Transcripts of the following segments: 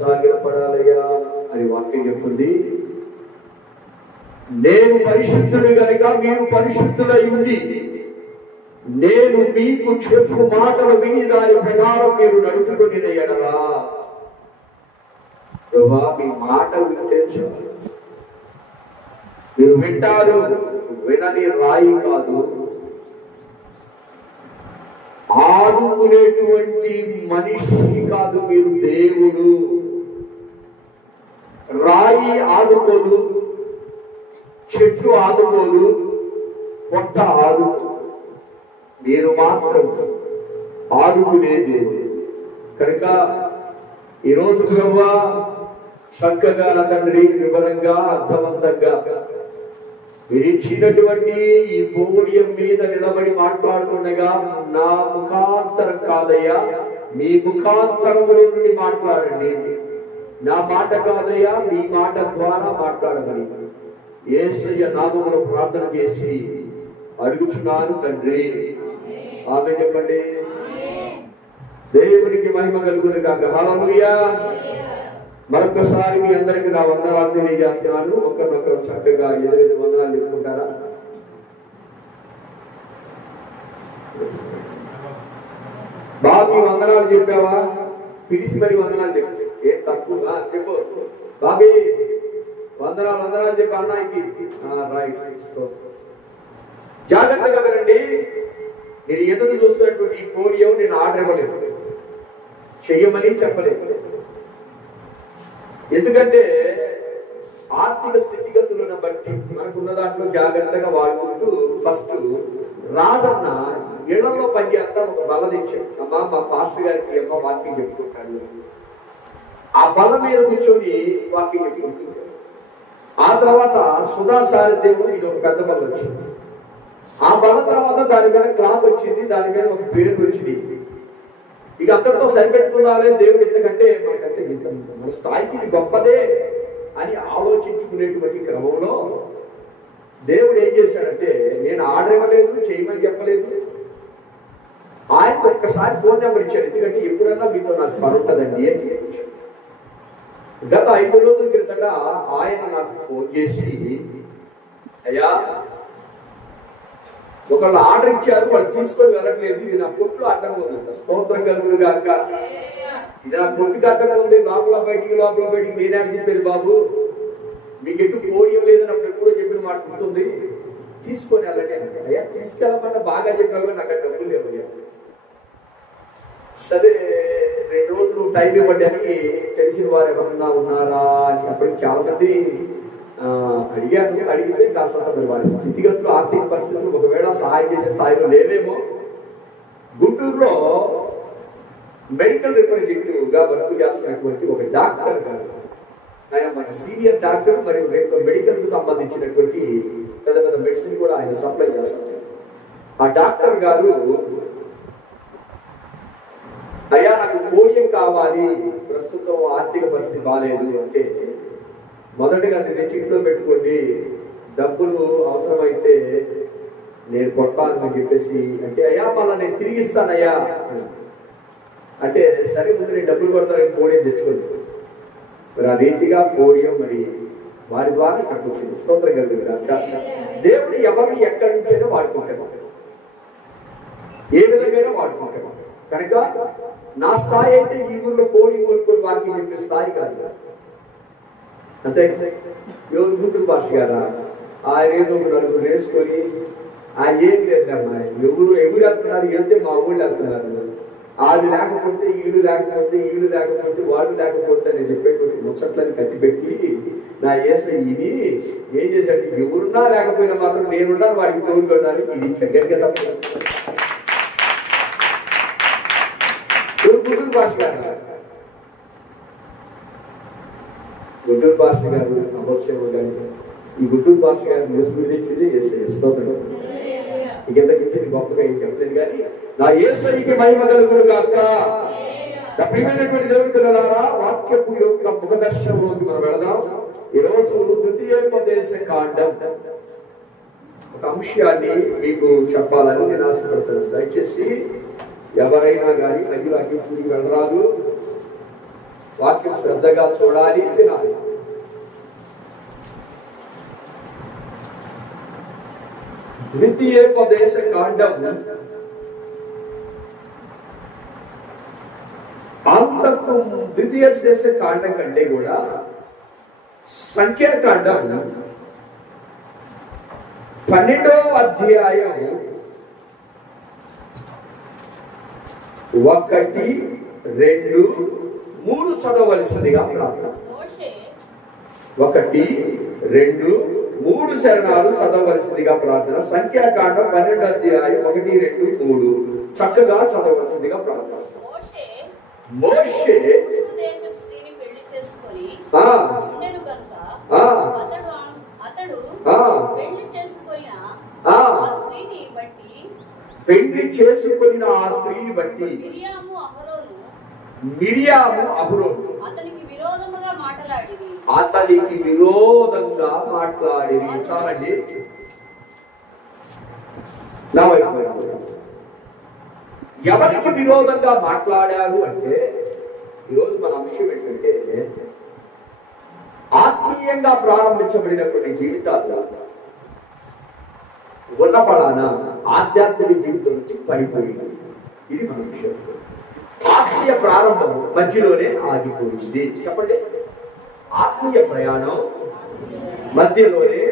సాగిలపడాలయ్యా అని వాక్యం చెప్తుంది. నేను పరిశుద్ధుడు గనుక మీరు పరిశుద్ధులై ఉండి నేను మీకు చెప్పు మాటలు విని దాని ప్రకారం మీరు నడుచుకుని ఎడలా. ప్రభా, మీ మాట వింటే చాలు. మీరు వింటారు, వినని రాయి కాదు, ఆదుకునేటువంటి మనిషి కాదు, మీరు దేవుడు. రాయి ఆదుకోదు, చెట్టు ఆదుకోదు, పొట్ట ఆదుకోదు, మీరు మాత్రం ఆదుకునే దేవుడు. కనుక ఈరోజు ప్రభువా చక్కగా నా తండ్రి వివరంగా అర్థవంతంగా మీరు ఇచ్చినటువంటి ఈ పోడియం మీద నిలబడి మాట్లాడుతుండగా నా ముఖాంతరం కాదయ్యా, మీ ముఖాంతరముల నుండి మాట్లాడండి. నా మాట కాదయ్యా, మీ మాట ద్వారా మాట్లాడమని యేసయ్య నామములో ప్రార్థన చేసి అడుగుచున్నాను తండ్రి. ఆమె చెప్పండి. దేవునికి మహిమ కలుగును గాక. హల్లెలూయా. మరొకసారి మీ అందరికి నా వందనాలు తెలియజేస్తున్నాను. ఒకరినొకరు చక్కగా ఎదురు వందనాలు చెప్పుకుంటారా? బాబీ వందనాలు చెప్పావా? పిలిచి మరి వందనాలు చెప్పు. ఏం తక్కువ చెప్పు. బాబీ వందనాలు చెప్పు అన్నాయికి. రైట్. జాగ్రత్తగా వినండి. నేను ఎదురు చూస్తున్నటువంటి ఈ పోలియో నేను ఆర్డర్ ఇవ్వలేదు, చెయ్యమని చెప్పలేదు. ఎందుకంటే ఆర్థిక స్థితిగతులను బట్టి మనకున్న దాంట్లో జాగ్రత్తగా వాడుకుంటూ ఫస్ట్ రాజన్న ఇళ్లలో పనిచేస్తా ఒక బల్ల తెచ్చాడు. అమ్మ మా పాస్టర్ గారికి అమ్మ వాక్యం చెప్పుకుంటాడు. ఆ బల్ల మీద కూర్చొని వాక్యం చెప్పుకుంటాడు. ఆ తర్వాత సుధా సారథ్యంలో ఇది ఒక పెద్ద బల్ల వచ్చింది. ఆ బల్ల తర్వాత దాని మీద క్లాత్ వచ్చింది, దాని మీద ఒక పేరు వచ్చింది. ఇక అంతటితో సరిపెట్టుకుందాలే, దేవుడు ఇంతకంటే మనకంటే ఇంత మన స్థాయికి ఇది గొప్పదే అని ఆలోచించుకునేటువంటి క్రమంలో దేవుడు ఏం చేశాడంటే, నేను ఆర్డర్ ఇవ్వలేదు, చేయమని చెప్పలేదు, ఆయనకు ఒక్కసారి ఫోన్ నెంబర్ ఇచ్చాడు. ఎందుకంటే ఎప్పుడన్నా మీతో నాకు పని ఉంటుందండి అని చెప్పించాడు. గత 5 రోజుల క్రితట ఆయన నాకు ఫోన్ చేసి, అయ్యా ఒకళ్ళు ఆర్డర్ ఇచ్చారు, వాళ్ళు తీసుకొని వెళ్ళట్లేదు, ఇది నా కొట్లు అడ్డం ఉందంట. స్తోత్రం కలుగును గాక. ఇది నా కొట్టుకి అడ్డం ఉంది, లోపల బయటికి నేనే చెప్పేది బాబు, మీకు ఎటు పోడియం లేదని అప్పుడు ఎప్పుడో చెప్పిన మాట గుర్తుంది, తీసుకొని వెళ్ళండి అంటే. అయ్యా తీసుకెళ్ళమన్నా బాగా చెప్పావు, నాకు డబ్బులు లేవు అయ్యా. సరే 2 రోజులు టైం ఇవ్వండి అని తెలిసిన వారు ఎవరన్నా ఉన్నారా అని అప్పటికి చాలా మంది అడిగాను. అడిగితే కాస్త వారి స్థితిగతులు, ఆర్థిక పరిస్థితులు ఒకవేళ సహాయం చేసే స్థాయిలో లేవేమో. గుంటూరులో మెడికల్ రిప్రజెంటేటివ్ గా వర్క్ చేస్తున్నటువంటి ఒక డాక్టర్ గారు, ఆయన మన సీనియర్ డాక్టర్, మరియు మెడికల్ కు సంబంధించినటువంటి పెద్ద పెద్ద మెడిసిన్ కూడా ఆయన సప్లై చేస్తారు. ఆ డాక్టర్ గారు, అయ్యా నాకు పోలియం కావాలి, ప్రస్తుతం ఆర్థిక పరిస్థితి బాగాలేదు అంటే, మొదటగా అది తెచ్చిట్లో పెట్టుకోండి, డబ్బులు అవసరమైతే నేను కొట్టాను అని చెప్పేసి అంటే, అయ్యా మళ్ళీ నేను తిరిగి ఇస్తానయ్యా అంటే, సరే ముందు నేను డబ్బులు కొడతాను, పోడియం తెచ్చుకోండి. మరి ఆ రీతిగా పోడియం మరి వారి ద్వారా ఇక్కడికి వచ్చింది. స్తోత్రం కలుగును. దేవుడు ఎవరిని ఎక్కడి నుంచైనా వాడుకుంటాడు, ఏ విధంగా వాడుకుంటాడు. కనుక నా స్థాయి అయితే ఈ ఊళ్ళో పోడియం కొనుక్కొని వారికి చెప్పే స్థాయి కాదు. అంతే. ఎవరు గుంటూరు భాష గారా, ఆయన ఏదో ఒక నలుగురు వేసుకొని ఆయన ఏం లేదమ్మా, ఎవరు వెళ్తున్నారు, వెళ్తే మా ఊళ్ళు వెళ్తున్నారు, అది లేకపోతే ఈడు లేకపోతే వాడు లేకపోతే అని చెప్పేటువంటి ముచ్చట్లని కట్టిపెట్టి నా యేసయ్యని ఏం చేశాడు, ఎవరున్నా లేకపోయినా మాత్రం నేనున్నా వాడికి తోడుకోవడానికి ఇది చక్కగా చెప్పాలి. గుంటూరు భాష గారు గుంటూరు భాష గారు అమోక్షేమ గారు, ఈ గుంటూరు భాష గారు స్మృతి తెచ్చింది యేసయ్య. స్తోత్రం. ఇంకెంతకు ఇచ్చింది గొప్పగా ఏం చెప్పలేదు, కానీ నా యేసయ్యకి మహిమ కలుగును గాక. ప్రియమైనటువంటి దేవుని పిల్లలారా, వాక్యపు యొక్క ముఖదర్శనంలోకి మనం వెళదాం. ఈరోజు ద్వితీయోపదేశ కాండం ఒక అంశాన్ని మీకు చెప్పాలని నేను ఆశపడుతున్నాను. దయచేసి ఎవరైనా కానీ అగ్గి వెళ్ళరాదు, వాక్యం శ్రద్ధగా చూడాలి, వినాలి. ద్వితీయోపదేశ కాండం అంతకు ద్వితీయోపదేశ కాండం కంటే కూడా సంఖ్యాకాండం 12వ అధ్యాయం 1, 2, 3 చదవవలసిందిగా ప్రార్థన. 1, 2, 3 శరణాలు చదవవలసిందిగా ప్రార్థన. సంఖ్యాకాండం 12వ అధ్యాయం 1, 2, 3 చక్కగా చదవవలసిందిగా ప్రార్థన. మోషే పెళ్లి చేసుకుని ఆ స్త్రీని బట్టి మిరియాము అహరోను అతనికి విరోధంగా మాట్లాడి. చాలండి, నా వైపు ఎవరికి విరోధంగా మాట్లాడారు అంటే, ఈరోజు మన అంశం ఏంటంటే ఆత్మీయంగా ప్రారంభించబడినటువంటి జీవితాలు ఉన్నపడాన ఆధ్యాత్మిక జీవితం నుంచి పడిపోయింది. ఇది మన విషయం. ఆత్మీయ ప్రారంభం మధ్యలోనే ఆగిపోయింది. చెప్పండి, ఆత్మీయ ప్రయాణం మధ్యలోనే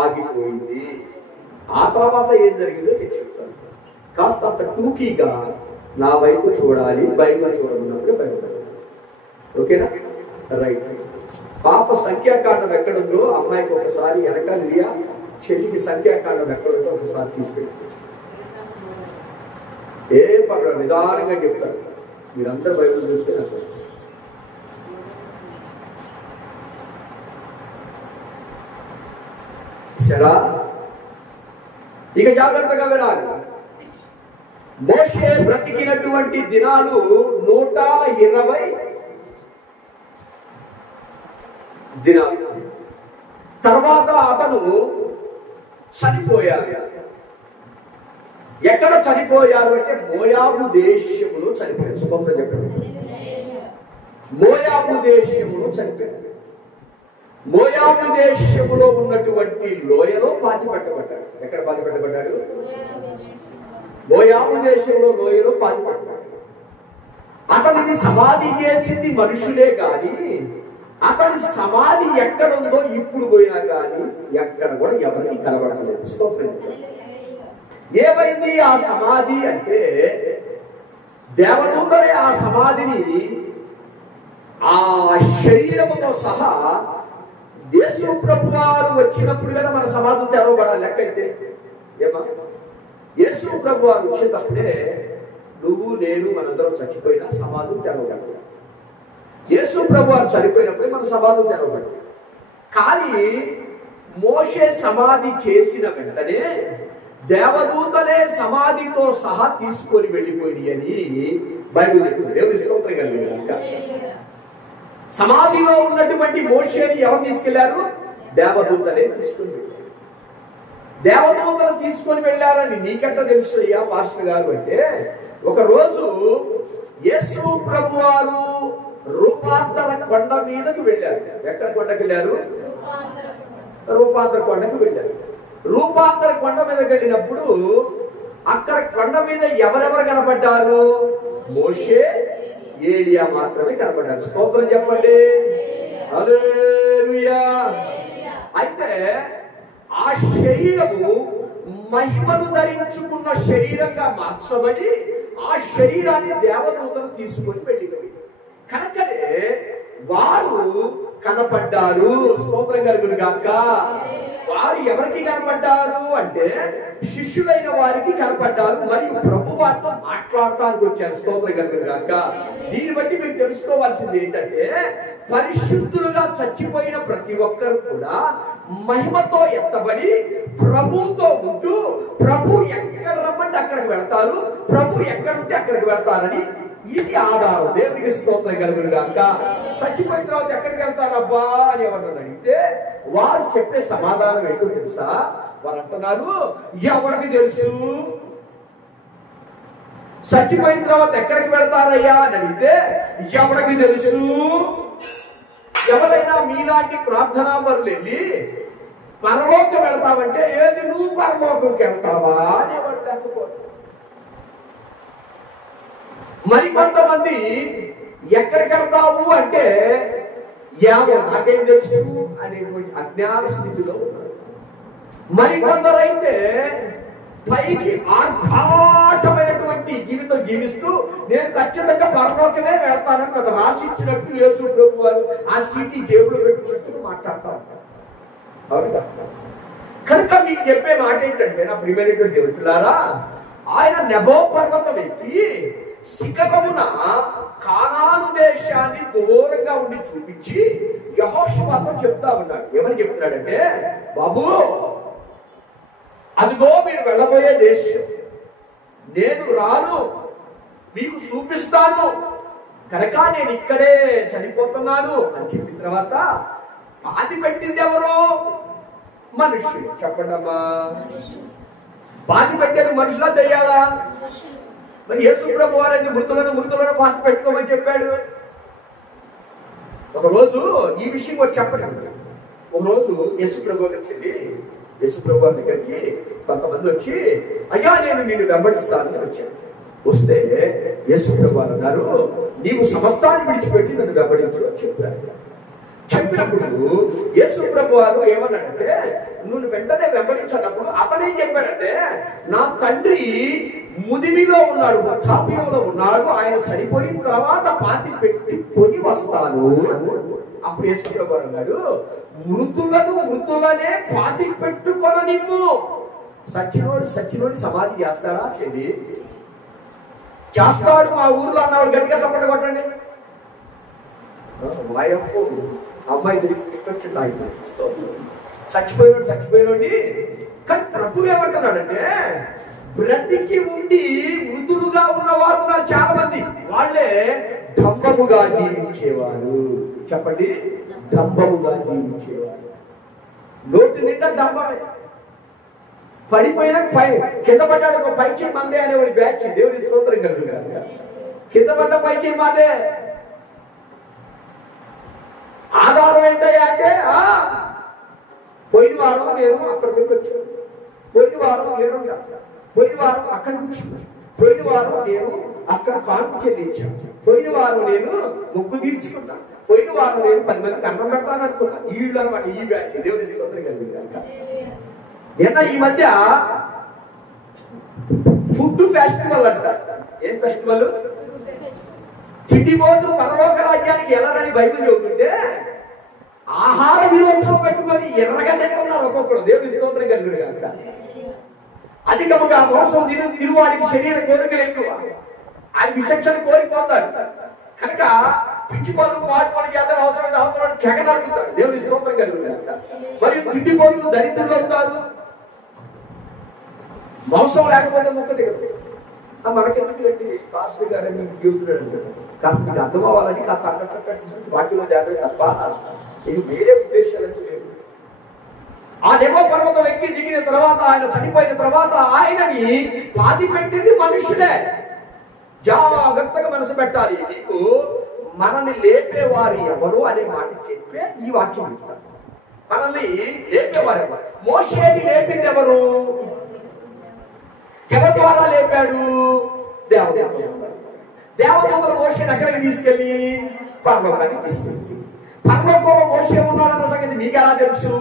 ఆగిపోయింది. ఆ తర్వాత ఏం జరిగిందో నేను చెప్తాను. కాస్త అంత టూకీగా నా వైపు చూడాలి, బైబిల్ చూడమన్నప్పుడు బైబిల్. ఓకేనా? రైట్. పాప సంఖ్యాకాండం ఎక్కడుందో అమ్మాయికి ఒకసారి వెనకాల లియా, చెల్లికి సంఖ్యాకాండం ఎక్కడుందో ఒకసారి తీసుకెళ్ళి. ఏ పర్వాలేదు, నిదానంగా చెప్తారు. మీరందరూ బైబిల్ చూస్తే అసలు సరా. ఇక జాగ్రత్తగా వినాలి. మోషే బ్రతికినటువంటి దినాలు 120 దినాలు. తర్వాత అతను చనిపోయారు. ఎక్కడ చనిపోయారు అంటే మోయాబు దేశములో చనిపోయారు. స్తోత్రం చెప్పండి. మోయాబు దేశములో చనిపోయారు. మోయాబు దేశములో ఉన్నటువంటి లోయలో పాతి పెట్టబడ్డాడు. ఎక్కడ పాతి పెట్టబడ్డాడు? మోయాబు దేశంలో లోయలో పాతి పెట్టబడ్డాడు. అతనిని సమాధి చేసింది మనుషులే గాని అతని సమాధి ఎక్కడుందో ఇప్పుడు పోయినా కానీ ఎక్కడ కూడా ఎవరికి కనబడలేదు. స్తోత్రం. ఏమైంది ఆ సమాధి అంటే, దేవదూతలే ఆ సమాధిని ఆ శరీరముతో సహా యేసు ప్రభు వారు వచ్చినప్పుడు కదా మన సమాధులు తెరవబడాలి. లెక్కైతే ఏమా, యేసు ప్రభు వారు వచ్చేటప్పుడే నువ్వు నేను మనందరం చచ్చిపోయినా సమాధులు తెరవబడతాయి. యేసు ప్రభు వారు చనిపోయినప్పుడే మన సమాధులు తెరవబడతాయి. కానీ మోషే సమాధి చేసిన వెంటనే దేవదూతలే సమాధితో సహా తీసుకొని వెళ్ళిపోయి అని బైబిల్ చెప్తుంది. దేవుని స్తోత్రం కలుగుగాక. సమాధిలో ఉన్నటువంటి మోషేని ఎవరు తీసుకెళ్లారు? దేవదూతలే తీసుకొని వెళ్ళారు. దేవదూతలు తీసుకొని వెళ్ళారని నీకెట్ట తెలుసు అయ్యా పాస్టర్ గారు అంటే, ఒక రోజు యేసు ప్రభు వారు రూపాంతర కొండ మీదకి వెళ్ళారు. ఎక్కడ కొండకి వెళ్ళారు? రూపాంతర కొండకు వెళ్ళారు. రూపాంతర కొండ మీదకి వెళ్ళినప్పుడు అక్కడ కొండ మీద ఎవరెవరు కనపడ్డారు? మోషే, ఏలియా మాత్రమే కనపడ్డారు. స్తోత్రం చెప్పండి. హల్లెలూయా. అయితే ఆ శరీరము మహిమను ధరించుకున్న శరీరంగా మార్చబడి ఆ శరీరాన్ని దేవదూతలు తీసుకొని వెళ్ళిపోయి కనుకనే వారు కనపడ్డారు. స్తోత్రం కలుగునుగాక. వారు ఎవరికి కనపడ్డారు అంటే శిష్యులైన వారికి కనపడ్డారు, మరియు ప్రభు వారితో మాట్లాడటానికి వచ్చారు. స్తోత్రం కలుగునుగాక. దీన్ని బట్టి మీరు తెలుసుకోవాల్సింది ఏంటంటే, పరిశుద్ధులుగా చచ్చిపోయిన ప్రతి ఒక్కరు కూడా మహిమతో ఎత్తబడి ప్రభుతో ఉంటూ, ప్రభు ఎక్కడ రమ్మంటే అక్కడికి వెళ్తారు, ప్రభు ఎక్కడుంటే అక్కడికి వెళ్తారని ఇది ఆధారం. దేవునికి స్తోత్రం కలుగునుగాక. చచ్చిపోయిన తర్వాత ఎక్కడికి వెళ్తారబ్బా అని ఎవరు అడిగితే వారు చెప్పే సమాధానం ఏంటో తెలుసా? వారు అంటున్నారు, ఎవరికి తెలుసు? చచ్చిపోయిన తర్వాత ఎక్కడికి వెళ్తారయ్యా అని అడిగితే ఎవరికి తెలుసు? ఎవరైనా మీలాంటి ప్రార్థనా పరులు వెళ్ళి పరలోకం వెళ్తావంటే ఏది నువ్వు పరలోకంకి వెళ్తావా అని మరి కొంతమంది ఎక్కడికి వెళ్తావు అంటే ఏమో నాకేం తెలుసు అనేటువంటి అజ్ఞాన స్థితిలో ఉన్నారు. మరి కొందరైతే పైకి ఆఘాతమైనటువంటి జీవితం జీవిస్తూ నేను ఖచ్చితంగా పరలోకమే వెళ్తానని ఒక రాసి ఇచ్చినట్టు యేసు ప్రభు వారు ఆ సీటీ జేబులో పెట్టుకున్నట్టు మాట్లాడుతూ ఉంటారు. అవును కనుక మీకు చెప్పే మాట ఏంటంటే నా ప్రియమైనటువంటి దేవులారా, ఆయన నెబో పర్వతం ఎక్కి శిఖరమున కానాను దేశాన్ని దూరంగా ఉండి చూపించి యెహోషువతో చెప్తా ఉన్నాడు. ఏమని చెప్తున్నాడంటే, బాబు అదిగో మీరు వెళ్ళబోయే దేశం నేను రాను, మీకు చూపిస్తాను, కనుక నేను ఇక్కడే చనిపోతున్నాను అని చెప్పిన తర్వాత పాతి పెట్టింది ఎవరు? మనుషులు. చెప్పండి అమ్మా, పాతి పెట్టేది మనుషులా దెయ్యాలా? మరి యేసు ప్రభు వారు మృతులను పాతి పెట్టుకోమని చెప్పాడు. ఒకరోజు ఈ విషయం కూడా చెప్పండి. ఒకరోజు యేసు ప్రభు చెల్లి యేసు ప్రభు దగ్గరికి కొంతమంది వచ్చి, అయ్యా నేను నిన్ను వెంబడిస్తానని వచ్చాను. వస్తే యేసు ప్రభు అన్నారు, నీవు సమస్తాన్ని విడిచిపెట్టి నన్ను వెంబడించు అని చెప్పారు. చెప్పినప్పుడు యేసు ప్రభు వారు ఏమన్నాడంటే, నువ్వు వెంటనే వెంబడించినప్పుడు అతను ఏం చెప్పాడంటే, నా తండ్రి ముదిమిలో ఉన్నాడు, వృద్ధాప్యంలో ఉన్నాడు, ఆయన చనిపోయిన తర్వాత పాతి పెట్టి కొని వస్తాను. అప్పుడు యేసు ప్రభు అన్నాడు, మృతులనే పాతి పెట్టుకొననిమ్ము. సచ్చినోడు సమాధి చేస్తాడా? చెల్లి చేస్తాడు. మా ఊర్లో అన్నాడు, గట్టిగా చప్పట కొట్టండి. వాయప్పు అమ్మాయి తిరిగి ఆయన చచ్చిపోయినోడి. కానీ ప్రభు ఏమంటున్నాడంటే, బ్రతికి ఉండి మృతులుగా ఉన్నవారు ఉన్నారు చాలా మంది, వాళ్ళే డంబముగా జీవించేవారు. చెప్పండి, డంబముగా జీవించేవారు. నోటి నిండా డంబమే. పడిపోయిన కింద పడ్డాడు ఒక పైచే మందే అనేవాడి బ్యాచ్. దేవుడి స్తోత్రం కలుగుతారు. కింద పడ్డ పైచే మాదే. ఆధారం ఏంటయ్యా అంటే, పోయిన వారం నేను అక్కడికి వచ్చాను, పోయిన వారం నేను పోయిన వారం అక్కడి నుంచి, పోయిన వారం నేను అక్కడ కానుక చెల్లించాను, పోయిన వారం నేను ముగ్గు తీర్చుకున్నాను, పోయిన వారం నేను 10 మందికి అన్నం పెడతాను అనుకున్నా. వీళ్ళు అనమాట ఈ బ్యాచ్. దేవుడి స్తోత్రం కలుగుతారు. నిన్న ఈ మధ్య ఫుడ్ ఫెస్టివల్ అంట. ఏం ఫెస్టివల్? తిండిపోతులు పరలోక రాజ్యానికి వెళ్ళరని బైబిల్ చెబుతుంటే ఆహార విరోధం పెట్టుకొని ఎర్రగా తింటున్నారు ఒక్కొక్కడు. దేవుడి స్తోత్రం కలుగుతారు. అధికముగా మోసం తిరువాడికి శరీర కోరికలు ఎక్కువ, ఆయన విచక్షణ కోరిపోతాడు. కనుక పిచ్చి పనులు పాటి పనులు చేద్దాం, అవసరం చెగ నడుపుతాడు. దేవుడి స్తోత్రం కలుగుతారు. మరియు తిండి పనులు దరిద్రులు అవుతారు. మోసం లేకపోతే ముక్క దిగదు. మనకెందుకు ఏంటి పాస్టర్ గారు మీకు చెబుతున్నాడు, కాస్త మీకు అర్థం అవ్వాలని కాస్త అక్కడ వాక్యంలో జాగ్రత్త తప్ప ఇది వేరే ఉద్దేశాలు లేవు. ఆ నెబో పర్వతం ఎక్కి దిగిన తర్వాత, ఆయన చనిపోయిన తర్వాత ఆయనని పాతి పెట్టింది మనుషులే. జాగ్రత్తగా మనసు పెట్టాలి. నీకు మనల్ని లేపేవారు ఎవరు అనే మాట చెప్పే ఈ వాక్యం చెప్తారు. మనల్ని లేపేవారు ఎవరు? మోషేని లేపింది ఎవరు? ఎవరి ద్వారా లేపాడు? దేవదూతలు మోషేని ఎక్కడికి తీసుకెళ్ళి పరలోకానికి తీసుకెళ్ళి, పరలోకంలో మోషే ఉన్నాడన్న సంగతి మీకు ఎలా తెలుసు?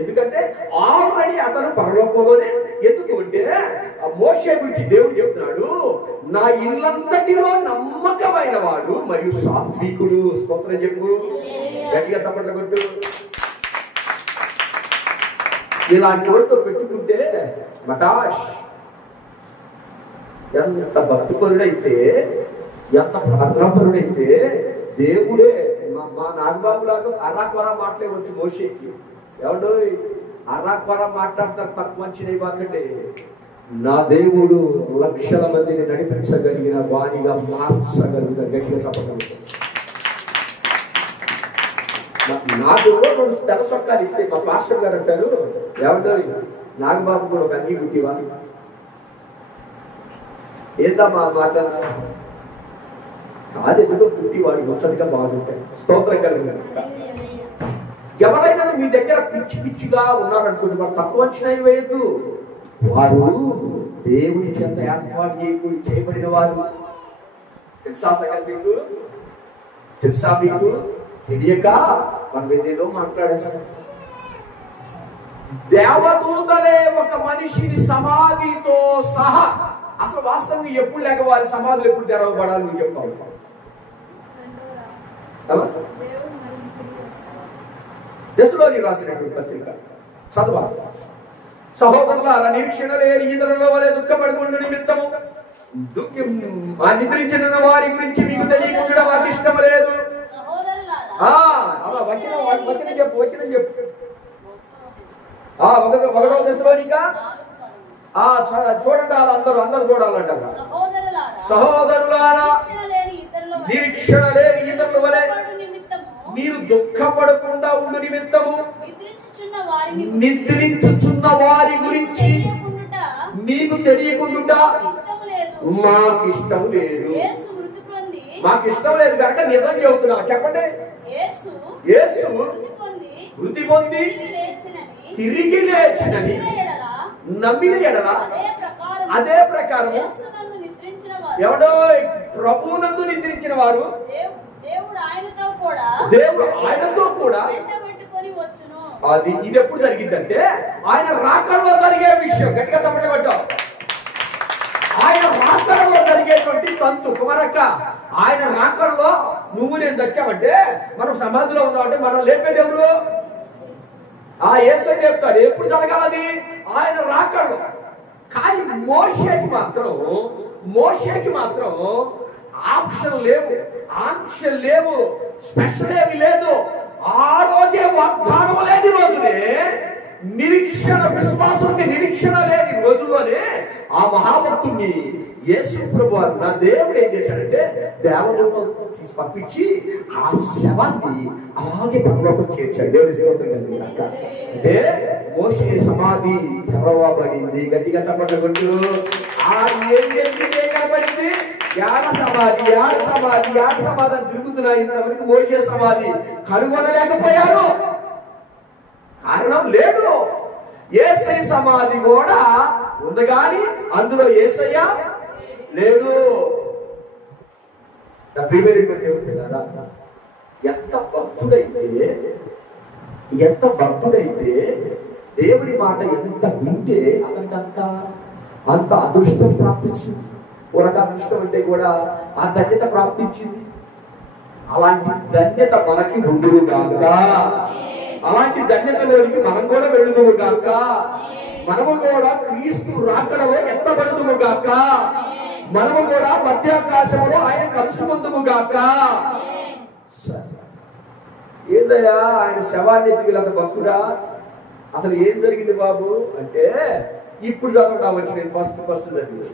ఎందుకంటే ఆల్రెడీ అతను పరలోకంలోనే. ఎందుకు అంటే ఆ మోషే గురించి దేవుడు చెప్తున్నాడు, నా ఇల్లంతటిలో నమ్మకమైన వాడు మరియు సాత్వికుడు. స్తోత్రం చెప్పు, గట్టిగా చప్పట్లు కొట్టు. ఇలాంటి వాడితో పెట్టుకుంటే మటాష్. ఎంత భక్తిపరుడైతే, ఎంత ప్రార్థనాపరుడైతే దేవుడే. మా నాగబాబు లాగా అరాక్వరా మాట్లాడవచ్చు మోషేకి. ఎవడో అరాక్వరా మాట్లాడతారు, తక్కువ మంచిది బాకండి. నా దేవుడు లక్షల మందిని నడిపించగలిగిన వారిగా మార్చగలిగిన గట్టిగా చెప్పగలుగుతాడు. నాకు 2 తెర సొక్కాలు ఇస్తే మా పాస్టర్ గారు అంటారు, ఎవడో నాగబాబు కూడా ఒక అన్ని గుట్టివా ఏందమ్మా ఆ మాట? కాదు, ఎందుకో పుట్టి వాడి ముచ్చటగా బాగుంటాయి. స్తోత్రం కలుగును. ఎవరైనా మీ దగ్గర పిచ్చి పిచ్చిగా ఉన్నారనుకోండి, వారు తక్కువ అంచనా వేయద్దు. వారు దేవుని చేత ఏర్పాటు చేయబడిన వారు. తెలుసా సంగతి మీకు? తెలుసా మీకు? తెలియక మనం ఏదేదో మాట్లాడేస్తాం. దేవదూతలే ఒక మనిషిని సమాధితో సహా, అసలు వాస్తవంగా ఎప్పుడు లేకవాలి, సమాధులు ఎప్పుడు తెరవబడాలి నువ్వు చెప్పాలి. దశలోని రాసినటువంటి పత్రిక చదవాలి. సహోదరులారా, నిరీక్షణ లేని ఇతరుల వలె దుఃఖపడకుండా నిమిత్తము నిద్రించిన వారి గురించి మీకు తెలియకుండా వారికి ఇష్టం లేదు. వచనం చెప్పు. ఒకటో దశలోనిక చూడండి, అందరూ చూడాలంట. సహోదరులారా, నిరీక్షణ లేని ఇతరుల వలె మీరు దుఃఖపడకుండా ఉండు నిమిత్తము నిద్రించుచున్న వారి గురించి మీకు తెలియకుండా మాకు ఇష్టం లేదు. మాకు ఇష్టం లేదు కనుక నిజం చెబుతున్నా. చెప్పండి. యేసు మృతి పొంది తిరిగి లేచినని నమ్మిన ఎడల అదే ప్రకారం ఎవడో ప్రభువునందు నిద్రించిన వారు దేవుడు ఆయనతో కూడా ఇది ఎప్పుడు జరిగిందంటే ఆయన రాకడలో జరిగే విషయం. గట్టిగా తప్పటి కొట్టాం. ఆయన రాకడలో జరిగేటువంటి తంతు కుమారక్క, ఆయన రాకడలో నువ్వు నేను తెచ్చామంటే మనం సమాధిలో ఉన్నామంటే మనం లేపేది ఎవరు? ఆ యేసయ్య చెప్తాడు ఎప్పుడు జరగాలని, ఆయన రాకడలో. కానీ మోషేకి మాత్రం ఆప్షన్ లేవు, ఆంక్షలు లేవు, స్పెషల్ ఏమి లేదు. ఆ రోజే వాగ్దానం లేని రోజునే, నిరీక్షణ విశ్వాసానికి నిరీక్షణ లేని రోజుల్లోనే ఆ మహాభక్తుడిని యేసు ప్రభువు నా దేవుడు ఏం చేశాడంటే దేవదూతలతో తీసి పంపించి ఆ శవాన్ని అలాగే పరలోకం చేర్చాడు. దేవుడి స్తోత్రం కలుగుగాక. అంటే మోషే సమాధి తెరవబడింది. గట్టిగా చెప్పండి కొట్టు. ఆ ఏం కనబడింది? యాడ సమాధి అని తిరుగుతున్నాయి. ఇంతవరకు మోషే సమాధి కనుగొనలేకపోయారు. కారణం లేదు. యేసయ్య సమాధి కూడా ఉంది కానీ అందులో యేసయ్య లేదు. ఎంత భక్తుడైతే దేవుడి మాట ఎంత వింటే అతనికి అంత అదృష్టం ప్రాప్తించింది. ఒక అదృష్టం అంటే కూడా ఆ ధన్యత ప్రాప్తించింది. అలాంటి ధన్యత మనకి ఉండును గాక. అలాంటి ధన్యతలోనికి మనం కూడా వెళుదుము గాక. మనము కూడా క్రీస్తు రాకడలో ఎత్తబడుదుము గాక. మనము కూడా మధ్యాకాశంలో ఆయన కలుసుకుందుము గాక. ఏందయ్యా ఆయన శవాన్ని ఎత్తుకెళ్ళంత భక్తుడా? అసలు ఏం జరిగింది బాబు అంటే ఇప్పుడు చదవడా వచ్చి నేను ఫస్ట్ చదివి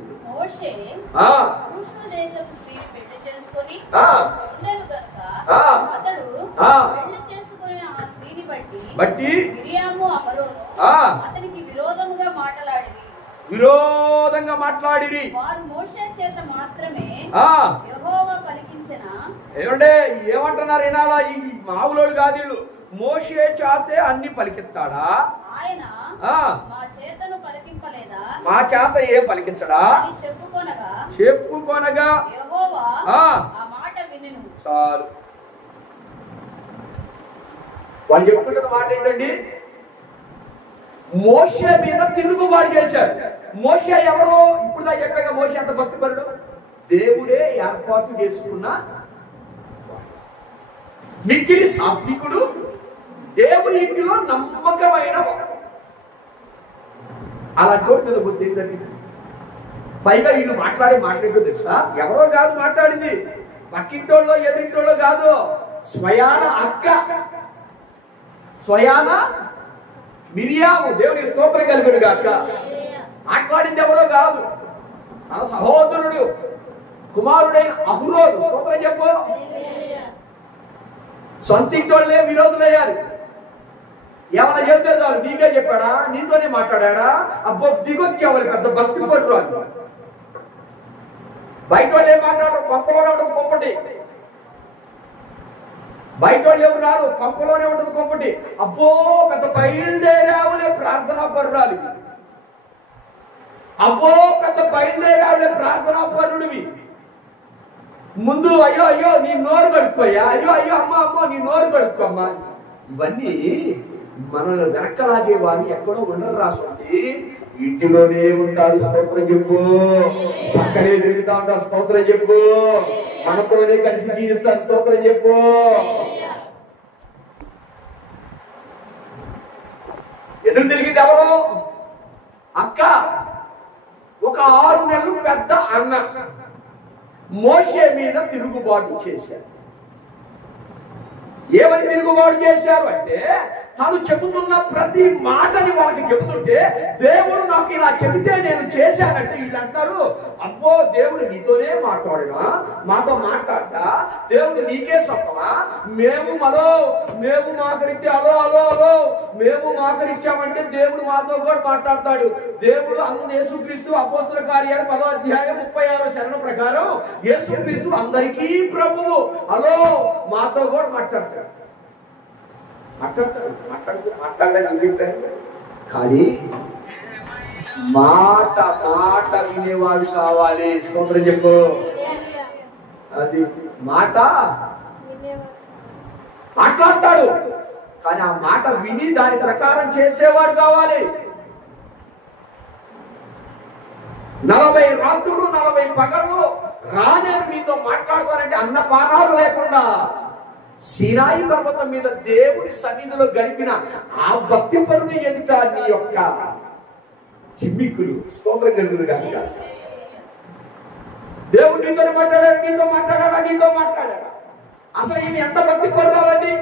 బట్టి అతనికి విరోధంగా మాట్లాడిరి. వారు మోషే చేత మాత్రమే యెహోవా పలికించిన. ఏమంటే ఏమంటున్నారు వినాలా? ఈ మావులోడు కాదు వీళ్ళు. మోషే చేతే అన్ని పలికిస్తాడా? ఆయన మా చేతను పలికింపలేదా? మా చేత ఏం పలికించడా? చెప్పుకొనగా యెహోవా ఆ మాట వినెను. చాలు. వాళ్ళు చెప్పుకుంటున్న మాట ఏంటండి? మోషే మీద తిరుగుబాటు చేశారు. మోషే ఎవరు? ఇప్పుడు దా చెప్పాక మోషే అంత భక్తిపరుడు. దేవుడే ఏర్పాటు చేసుకున్న మిక్కిలి సాత్వికుడు, దేవుని ఇంటిలో నమ్మకమైన అలా చోటు మీద పోతే ఏం జరిగింది? పైగా వీళ్ళు మాట్లాడేటో తెలుసా? ఎవరో కాదు మాట్లాడింది, పక్కింటోళ్ళో ఎదురింటోళ్ళో కాదు, స్వయాన అక్క, స్వయాన మిరియాము. దేవుని స్తోత్రం కలుగును గాక. మాట్లాడింది ఎవరో కాదు, తన సహోదరుడు కుమారుడైన అహరోను. స్తోత్రం చెప్పు. సొంత ఇంటోళ్ళే విరోధులయ్యారు. ఏమైనా చెబితే చాలు, నీకే చెప్పాడా, నీతోనే మాట్లాడా, అబ్బో దిగొచ్చేవాళ్ళు పెద్ద భక్తి పరుడు అని. బయట వాళ్ళు ఏం మాట్లాడరు, కొంపలోనే ఉంటుంది కొంపటి. బయట వాళ్ళు ఏమన్నారు, కొంపలోనే ఉంటుంది కొంపటి. అబ్బో పెద్ద బయలుదేరావులే ప్రార్థనా పరురాలు, అబ్బో పెద్ద బయలుదేరావులే ప్రార్థనా పరుడివి. ముందు అయ్యో అయ్యో నీ నోరు కడుక్కోయ్యా, అయ్యో అయ్యో అమ్మ అమ్మో నీ నోరు కడుక్కోమ్మా. ఇవన్నీ మనల్ని వెనక్కలాగే వారు ఎక్కడో ఉండరు రాసుంది, ఇంటిలోనే ఉంటారు. స్తోత్రం చెప్పు. పక్కనే తిరుగుతా ఉంటారు. స్తోత్రం చెప్పు. మనతోనే కలిసి జీవిస్తారు. స్తోత్రం చెప్పు. ఎదురు తిరిగింది ఎవరు? అక్క. ఒక 6 నెలలు పెద్ద అన్న మోషే మీద తిరుగుబాటు చేశారు. ఏమని తిరుగుబాటు చేశారు అంటే, తను చెబుతున్న ప్రతి మాటని వాళ్ళకి చెబుతుంటే, దేవుడు నాకు ఇలా చెబితే నేను చేశానంటే వీళ్ళు అంటారు, అబ్బో దేవుడు నీతోనే మాట్లాడినా, మాతో మాట్లాడ్డా, దేవుడు నీకే సొంతమా, మేము మాకరిస్తే అలో అలో అలో మేము మాకరిచ్చామంటే దేవుడు మాతో కూడా మాట్లాడతాడు. దేవుడు అన్న యేసుక్రీస్తు అపోస్తల కార్యాలు 10వ అధ్యాయం 36వ శరణం ప్రకారం యేసుక్రీస్తు అందరికీ ప్రభువు. అలో మాతో కూడా మాట్లాడతాడు. కానీ మాట వినేవాడు కావాలి. స్తోత్రం చెప్పు. అది మాట మాట్లాడతాడు, కానీ ఆ మాట విని దాని ప్రకారం చేసేవాడు కావాలి. 40 రాత్రులు 40 పగళ్ళు రానేరు నీతో మాట్లాడతానంటే అన్నపానాలు లేకుండా సీనాయి పర్వతం మీద దేవుడి సన్నిధిలో గడిపిన ఆ భక్తి పరుని ఎదుట నీ యొక్క చిమ్మిక్కులు. స్తోత్రం కలుగును గాక. దేవుడు నీతో మాట్లాడాడా? అసలు ఈయన ఎంత భక్తి పరురాలండి,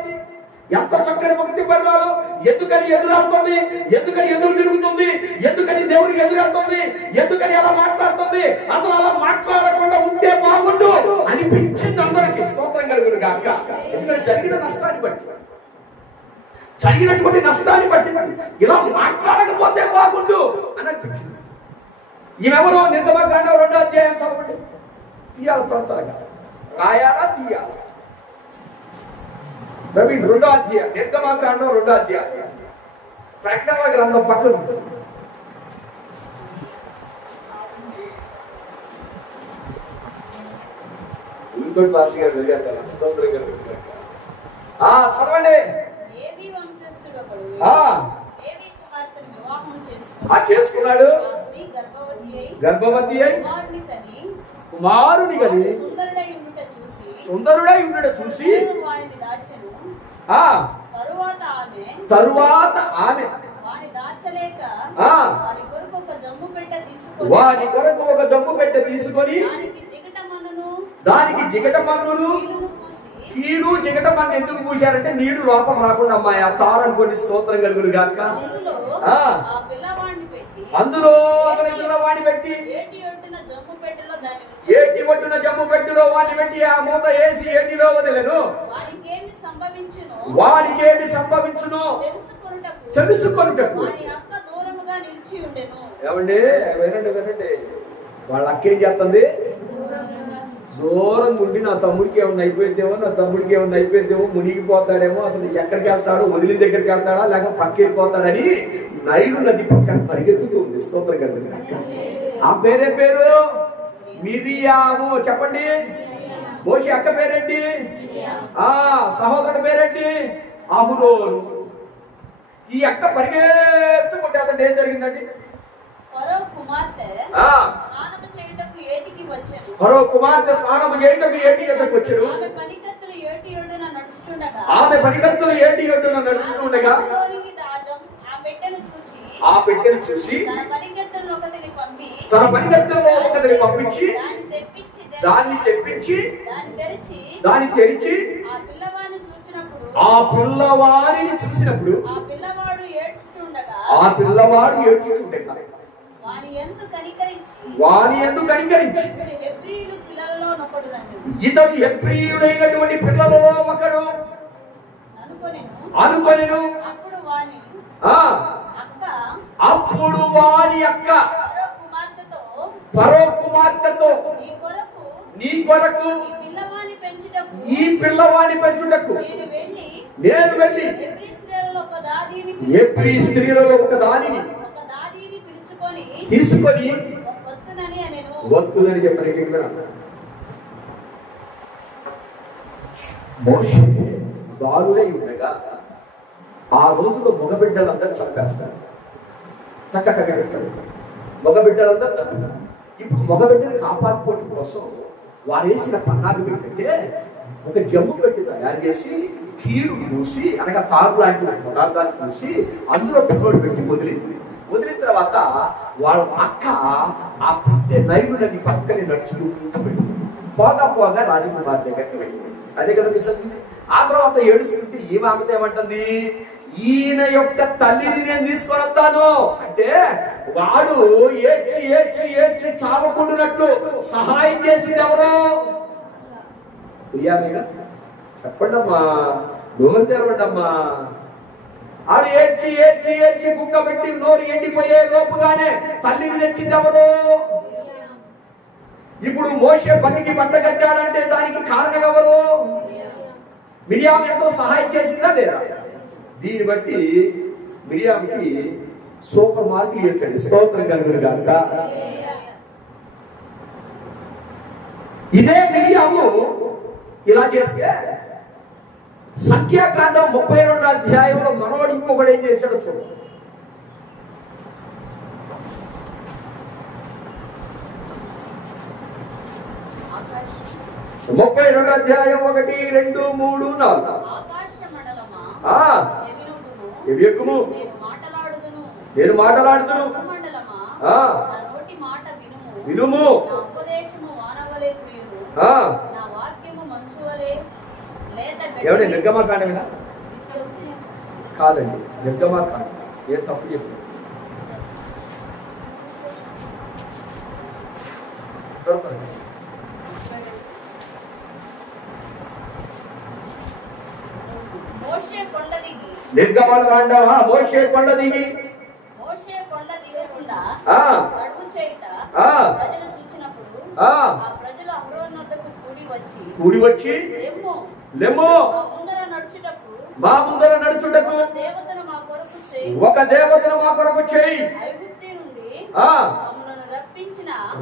ఎంత చక్కని భక్తి పరురాలు. ఎందుకని ఎదురాడుతుంది, ఎందుకని ఎదురు తిరుగుతుంది, ఎందుకని దేవుడికి ఎదురెళ్తుంది, ఎందుకని అలా మాట్లాడుతుంది, అసలు అలా మాట్లాడకుండా ఉంటే బాగుండు అనిపించింది అందరికి. స్తోత్రం కలుగును గాక. ఎందుకంటే జరిగినటువంటి నష్టాన్ని బట్టి ఇలా మాట్లాడకపోతే బాగుండు అని అనిపించింది. ఈమెవరో నిర్గమకాండం 2వ అధ్యాయం చదవండి. తీయాలి త్వరగా, రాయాలా తీయాలి. 2వ అధ్యాయం, నిర్గమకాండం 2వ అధ్యాయం, ప్రకటన గ్రంథం పక్కన చదవండి. చేసుకున్నాడు, గర్భవతి అయి కుమారుని కని సుందరుడై ఉండుట చూసి తరువాత ఆమె వాని కొరకు ఒక జమ్ము పెట్టె తీసుకొని దానికి జిగటమన్నును కీలు జిగటమన్ను ఎందుకు పూశారంటే నీళ్లు లోపల రాకుండా అమ్మాయి ఆ తారనుకోండి. స్తోత్రం కలుగును గాక. అందులో అతని పిల్లవాడిని పెట్టి ఏటి ఒడ్డున జమ్ము పెట్టెలో వాడిని పెట్టి ఆ మూత వేసి ఏటిలో వదిలేను. వాడికేమి సంభవించును తెలుసుకొనుటకు. ఏమండి వినండి, వాళ్ళ అక్కేం చేస్తుంది, దూరం ఉండి నా తమ్ముడికి ఏమన్నా అయిపోయిద్దేమో, మునిగిపోతాడేమో, అసలు ఎక్కడికి వెళ్తాడో, వదిలిన దగ్గరికి వెళ్తాడా లేక పక్కకి వెళ్ళిపోతాడని నైలు నది పక్కన పరిగెత్తుతుంది. స్తోత్రం కలుగును గాక. ఆ పేరు మిరియాము. చెప్పండి. మోషే అక్క పేరేంటి? సహోదరుడు పేరేంటి? అహరోను. ఈ అక్క పరిగెత్తుకుంటే అతను ఏం జరిగిందండి? ఫరో కుమార్తె స్నానము చేయుటకు ఏటికి ఏటి యొద్దకు వచ్చెను. ఆమె పనికత్తులు ఏటి ఒడ్డున నడుచుతుండగా ఆ పెట్టెను చూసి తన పనికత్తుల్లో ఒకటిని పంపించి దాన్ని తెప్పించి దాన్ని తెరిచి ఆ పిల్లవాడిని చూసినప్పుడు ఆ పిల్లవాడు ఏడ్చుచుండగా వాని యందు కనికరించి ఇతడు హెబ్రీయుడైనటువంటి పిల్లలలో ఒకడు అనుకొనెను. అప్పుడు వాని అక్క ఫరో కుమార్తెతో నీ కొరకు ఈ పిల్లవాని పెంచుటకు నేను వెళ్ళి ఎబ్రీ స్త్రీలలో ఒక దానిని తీసుకొని వద్దునని చెప్పిన మోషే బాలుడై ఉండగా ఆ రోజులో మగబిడ్డలందరూ చంపేస్తారు. మగబిడ్డలందరూ చంపుతారు. ఇప్పుడు మగబిడ్డని కాపాడుకోవడం కోసం వారు వేసిన పన్నాగం ఏంటంటే ఒక జమ్ము పెట్టి తయారు చేసి కీడు పూసి అనగా తాడు లాంటి పదార్థాన్ని పూసి అందులో పిల్లోడు పెట్టి వదిలిన తర్వాత వాళ్ళ అక్క ఆ పుట్టే నైలు నది పక్కనే నడుచుకుంటూ వెళ్ళింది. పోగా రాజకుమారి దగ్గరికి వెళ్ళింది. అదే కదా మీరు చదివింది. ఆ తర్వాత ఏడుస్తుంటే ఈ మామతో ఏమంటుంది, ఈయన యొక్క తల్లిని నేను తీసుకొని వస్తాను అంటే వాడు ఏడ్చి ఏడ్చి ఏడ్చి చావకుండునట్లు సహాయం చేసింది ఎవరు? ప్రియామేగా చెప్పండి అమ్మా, నోరు తెరవండి అమ్మా. ఆడు ఏడ్చి ఏడ్చి ఏడ్చి కుక్క పెట్టి నోరు ఎండిపోయే లోపుగానే తల్లిని తెచ్చింది ఎవరు? ఇప్పుడు మోషే బతికి బట్ట కట్టాడంటే దానికి కారణం ఎవరు? మిరియాము ఎంతో సహాయం చేసిందా లేదా? దీన్ని బట్టి మిరియాముకి సూపర్ మార్కులు ఇచ్చండి. స్తోత్రం కలుగును గాక. ఇదే మిరియాము ఇలా చేస్తే సంఖ్యాకాండం 32వ అధ్యాయంలో మనోడు ఇంకొకడు ఏం చేశాడో చూడండి. 32వ అధ్యాయం 1, 2, 3, 4. నేను మాట్లాడుదును వినుము. ఎవడే నిర్గమకాండమేనా? కాదండి, నిర్గమకాండం. ఏం తప్పు చెప్పు. నిర్గమకాండమా? మోషే కొండ దిగి కూడి వచ్చి లెమ్మో మా ముందర నడుచుటకు ఒక దేవతను మా కొరకు చేయి.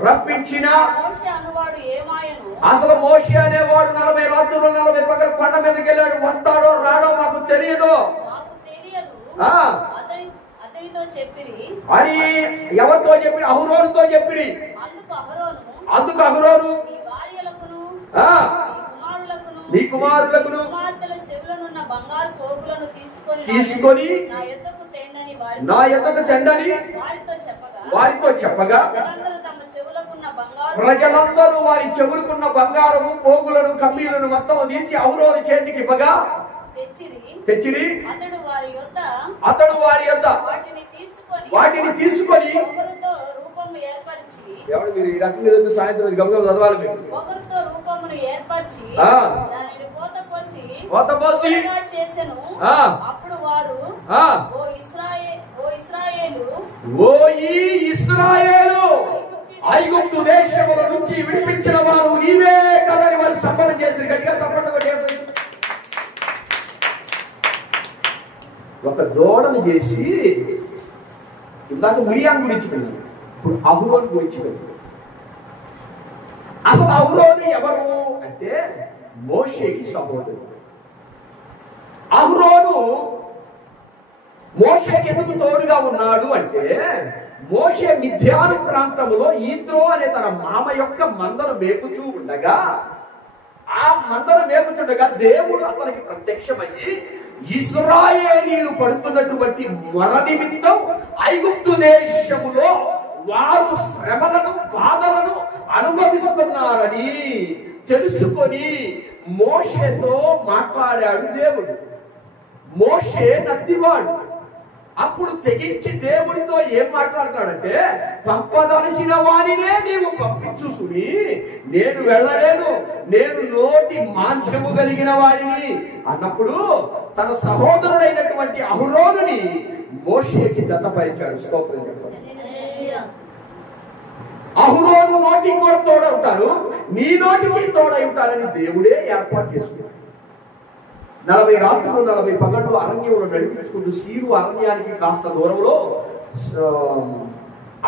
రప్పించిన అసలు మోషే అనేవాడు 40 రాత్రులు 40 పగలు కొండ మీదకి వెళ్ళాడు. వస్తాడో రాడో మాకు తెలియదు అని ఎవరితో చెప్పి? అహరోనుతో చెప్పిరి. అందుకు అహరోను నీ కుమారులకును తీసుకొని నా యొద్దకు తెండని వారితో చెప్పగా ప్రజలందరూ వారి చెవులకున్న బంగారము పోగులను కమ్మీలను మొత్తం తీసి అహరోను చేతికి ఇవ్వగా తెచ్చిరి. అతడు వారి యొద్ద వాటిని తీసుకొని ఎవడు మీరు ఈ రకంగా సాయంత్రం గమగమ చదవాలి. మీరు కోత పోసి అప్పుడు వారు ఓ ఇశ్రాయేలు ఐగుప్తు దేశముల నుంచి విడిపించిన వారు నీవే కదని వారు సంబరం చేసి గట్టిగా చప్పట్లు చేసి ఒక దూడను చేసి ఇందాక మిరియాం గురించి పెంచారు, ఇప్పుడు అహరోను గురించి పెంచారు. అసలు అహరోను ఎవరు అంటే మోషేకి సహోదరుడు. అహరోను మోషేకి ఎందుకు తోడుగా ఉన్నాడు అంటే మోషే మిథ్యాను ప్రాంతంలో ఈత్రో అనే తన మామ యొక్క మందను మేపుచూ ఉండగా ఆ మందను మేపుచుండగా దేవుడు అతనికి ప్రత్యక్షమయ్యి ఇశ్రాయేలీయులు పడుతున్నటువంటి మర నిమిత్తం ఐగుప్తు దేశములో వారు శ్రమలను బాధలను అనుభవిస్తున్నారని తెలుసుకొని మోషేతో మాట్లాడాడు దేవుడు. మోషే నత్తివాడు. అప్పుడు తెగించి దేవుడితో ఏం మాట్లాడతాడంటే పంపదలసిన వారినే నీవు పంపించు సుమి, నేను వెళ్ళలేను, నేను నోటి మాంద్యము కలిగిన వాడిని అన్నప్పుడు తన సహోదరుడైనటువంటి అహరోనుని మోషేకి జతపరిచాడు. స్తోత్రం చెప్పండి. అహరోను అహరోను నోటికి కూడా తోడై ఉంటాను, నీ నోటికి తోడై ఉంటానని దేవుడే ఏర్పాటు చేసుకున్నాడు. 40 రాత్రులు 40 పగళ్ళు అరణ్యంలో నడిపించుకుంటూ సీరు అరణ్యానికి కాస్త దూరంలో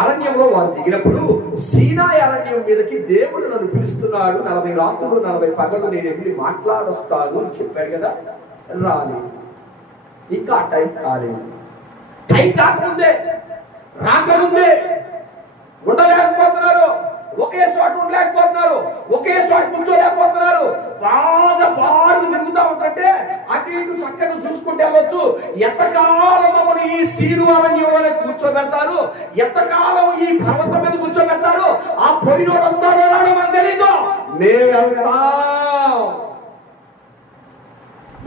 అరణ్యంలో వారు దిగినప్పుడు సీనాయి అరణ్యం మీదకి దేవుడు నన్ను పిలుస్తున్నాడు, 40 రాత్రులు 40 పగళ్ళు నేను వెళ్ళి మాట్లాడొస్తాను అని చెప్పాడు కదా. రాలేదు, ఇంకా టైం కాలేదు. టైం కాకముందే, రాకముందే ఉండలేకపోతున్నారు, ఒకే చోట ఉండలేకపోతున్నారు, ఒకే చోట కూర్చోలేకపోతున్నారు. బాగా తిరుగుతా ఉంటుంటే అటు ఇటు చక్కగా చూసుకుంటే వెళ్ళొచ్చు. ఎంతకాలం మమ్మల్ని ఈ సీరు అరణ్యంలోనే కూర్చోబెడతారు, ఎంతకాలం ఈ పర్వతం మీద కూర్చోబెడతారు, ఆ పోయినోడంతా రావడం మనకు తెలీదు. మేము వెళ్తాం.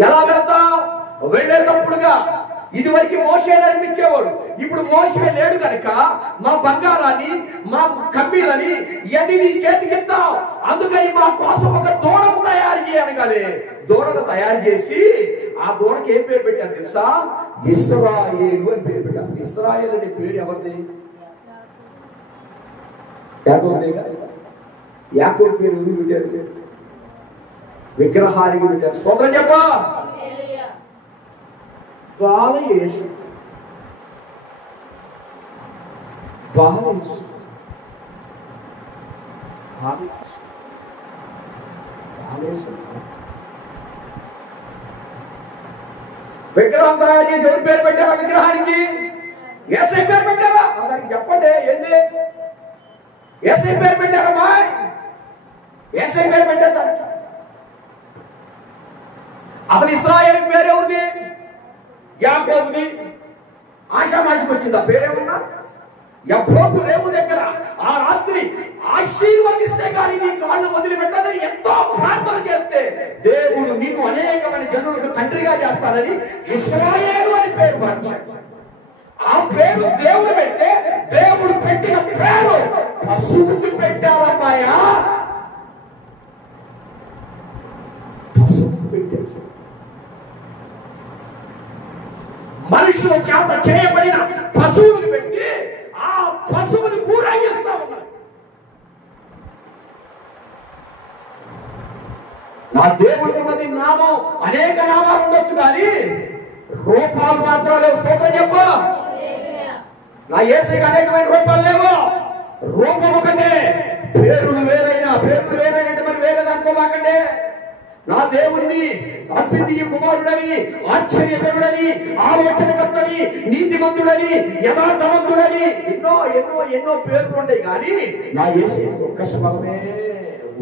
ఎలా వెళ్తాం? వెళ్ళేటప్పుడుగా ఇదివరకు మోషే నడిపించేవాడు, ఇప్పుడు మోషే లేడు కనుక మా బంగారాన్ని మా కమ్మీలని ఇవన్నీ నీ చేతికిద్దాం, అందుకని మా కోసం ఒక దూడను తయారు చేయగానే దూడను తయారు చేసి ఆ దూడకి ఏం పేరు పెట్టారు తెలుసా? ఇశ్రాయేలు అని పేరు పెట్టారు. ఇశ్రాయేలు అనే పేరు ఎవరిది? యాకోబు పేరు పెట్టారు, విగ్రహానికి పెట్టారు. స్తోత్రం చెప్పా. బాలయేసు విగ్రహం తయారు చేసి ఎవరు పేరు పెట్టారా? విగ్రహానికి యేసయ్య పేరు పెట్టారా? దానికి చెప్పండి, ఏంది యేసయ్య పేరు పెట్టారమ్మా? యేసయ్య పేరు పెట్టారు దానికి. అసలు ఇశ్రాయేలు పేరు ఎవరిది? యాకోబుది. ఆషామాషికి వచ్చింది ఆ పేరేమన్నా? యెహోవా రేవు దగ్గర ఆ రాత్రి ఆశీర్వదిస్తే కానీ నీ కాళ్ళు వదిలిపెట్టదని ఎంతో ప్రార్థన చేస్తే దేవుడు నీకు అనేకమైన జనులకు తండ్రిగా చేస్తానని ఇశ్రాయేలు అని పేరు మార్చాడు. ఆ పేరు దేవుడు పెడితే దేవుడు పెట్టిన పేరు పశువుకి పెట్టావన్నాయా? పశువుకి పెట్టారు. మనుషుల చేత చేయబడిన పశువుని పెట్టి ఆ పశువుని ఊరేగిస్తా ఉన్నారు. నా దేవుడు ఉన్నది నామం, అనేక నామాలు ఉండొచ్చు కానీ రూపాలు మాత్రం లేవు. స్తోత్రం చెప్ప. నా యేసయ్యకి అనేకమైన రూపాలు లేవు, రూపం ఒకటే. పేరులు వేరైనట్టు మరి వేరే అనుకోమాకండి. నా దేవుణ్ణి అద్వితీయ కుమారుడని, ఆశ్చర్యకరుడని, ఆలోచనకర్తని, నీతిమంతుడని, యథార్థవంతుడని ఎన్నో ఎన్నో ఎన్నో పేర్లు ఉంటాయి. కానీ నా యేసయ్య ఒక్క స్వరమే,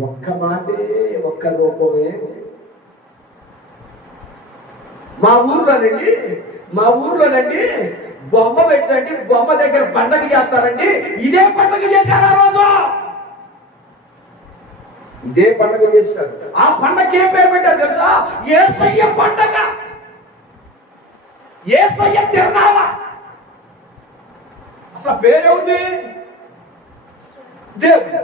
ఒక్క మాటే, ఒక్క రూపమే. మా ఊర్లోనండి బొమ్మ పెట్టండి, బొమ్మ దగ్గర పండగ చేస్తారండి. ఇదే పండగ చేశారు ఆ రోజు, ఇదే పండగ చేస్తారు. ఆ పండగ ఏం పేరు పెట్టారు తెలుసా? యేసయ్య పండగ, యేసయ్య తిరునాళ్ళ. అసలు పేరేముంది? దేవుడు.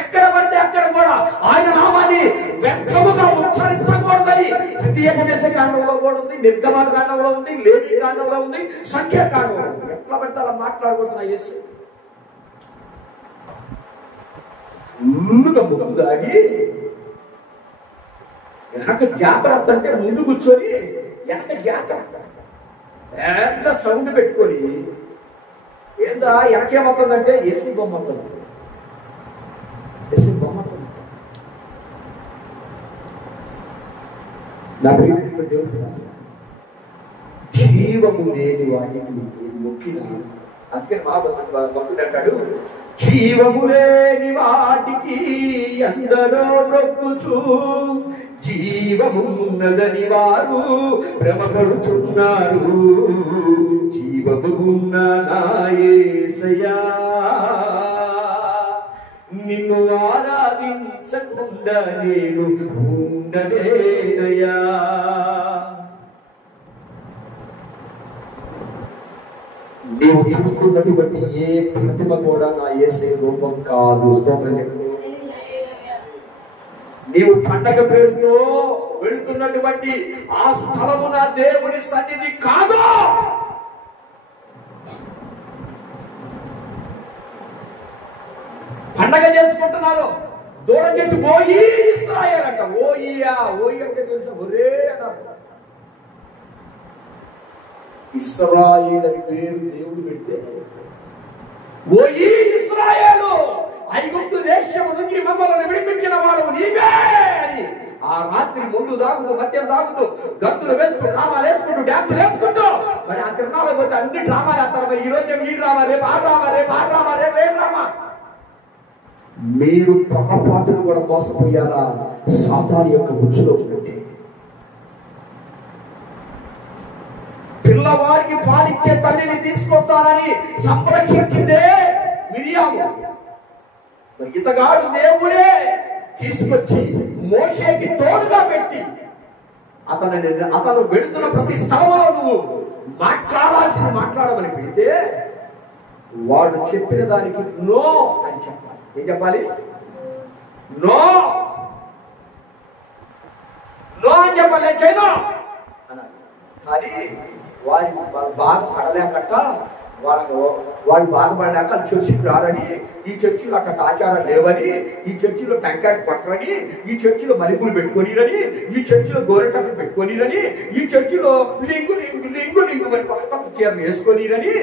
ఎక్కడ పడితే అక్కడ కూడా ఆయన నామాన్ని వ్యక్తముగా ఉచ్చరించకూడదని ద్వితీయోపదేశ కాండంలో కూడా ఉంది, నిర్గమ కాండంలో ఉంది, లేవి కాండంలో ఉంది, సంఖ్యా కాండంలో ఉంది. ఎట్లా పడితే అలా మాట్లాడకూడదు. యేసు ముందుగా ముందు దాగి వెనక జాతర అంటే ముందు కూర్చొని వెనక జాతర పెద్ద సౌండ్ పెట్టుకొని ఏందా వెనకేమవుతుందంటే ఏసీ బొమ్మ అవుతుంది. ఏసీ బొమ్మ అవుతుంది. నా ప్రియమైన దేవుడు, జీవము లేని వాటికి మొక్కిన, అందుకే మా భక్తుడు అంటాడు, జీవము లేని వాటికి ఎందరో మొక్కుచు జీవమున్నదని వారు భ్రమపడుతున్నారు. జీవమున్న నా యేసయ్యా నిన్ను ఆరాధించకుండా నేను ఉండలేనయ్యా. నీవు చూస్తున్నటువంటి ఏ ప్రతిమ కూడా నా యేసయ్య రూపం కాదు. స్తోత్రం చెప్పు. నీవు పండగ పేరుతో వెళుతున్నటువంటి ఆ స్థలము నా దేవుని సన్నిధి కాదు. ఓపెన్ చేసి ఓయి ఇశ్రాయేల్ అంట. ఓయియా, ఓయి అంటే తెలుసా? ఒరే అన్నారు. ఇశ్రాయేల్ అని పేరు దేవుడు పెడితే ఓయి ఇశ్రాయేలు, ఐగుప్తు దేశము నుంచి మమ్మల్ని విడిపించిన వాడు నీవే అని ఆ రాత్రి ముందు దాగుతూ మద్యం దాగుతూ గంతులు వేసుకుంటూ డ్రామాలు వేసుకుంటూ డ్యాన్సులు వేసుకుంటూ మరి ఆ తిరణాలు పోతే అన్ని డ్రామాలు వేస్తారు. ఈ రోజు ఈ డ్రామా, రేపు ఆ డ్రామా, రేపు ఆ డ్రామా, రేపు ఏ డ్రామా. మీరు పొరపాటును కూడా మోసపోయారా సాతాను యొక్క ఉచ్చులో పెట్టి? పిల్లవాడికి పాలిచ్చే తల్లిని తీసుకొస్తానని సంరక్షించిందే మిరియాము. ఇతగాడు దేవుడే తీసుకొచ్చి మోషేకి తోడుగా పెట్టి అతను వెళుతున్న ప్రతి స్థలంలో నువ్వు మాట్లాడమని పెడితే వాడు చెప్పిన దానికి నో అని చెప్పాలి. ఏం చెప్పాలి? నో నో అని చెప్పాలి. చేయను అనాలి. కానీ వాళ్ళు బాధపడలేకట, వాళ్ళు బాధపడలేక చర్చికి రారని, ఈ చర్చిలో అక్కడ ఆచారాలు లేవని, ఈ చర్చిలో టెంకాయ కొట్టరని, ఈ చర్చిలో మలిపులు పెట్టుకోనిరని, ఈ చర్చిలో గోరెటప్పుడు పెట్టుకోనిరని, ఈ చర్చిలో లింగు లింగు లింగు లింగు మరి కొత్త కొత్త చీరలు వేసుకొనిరని,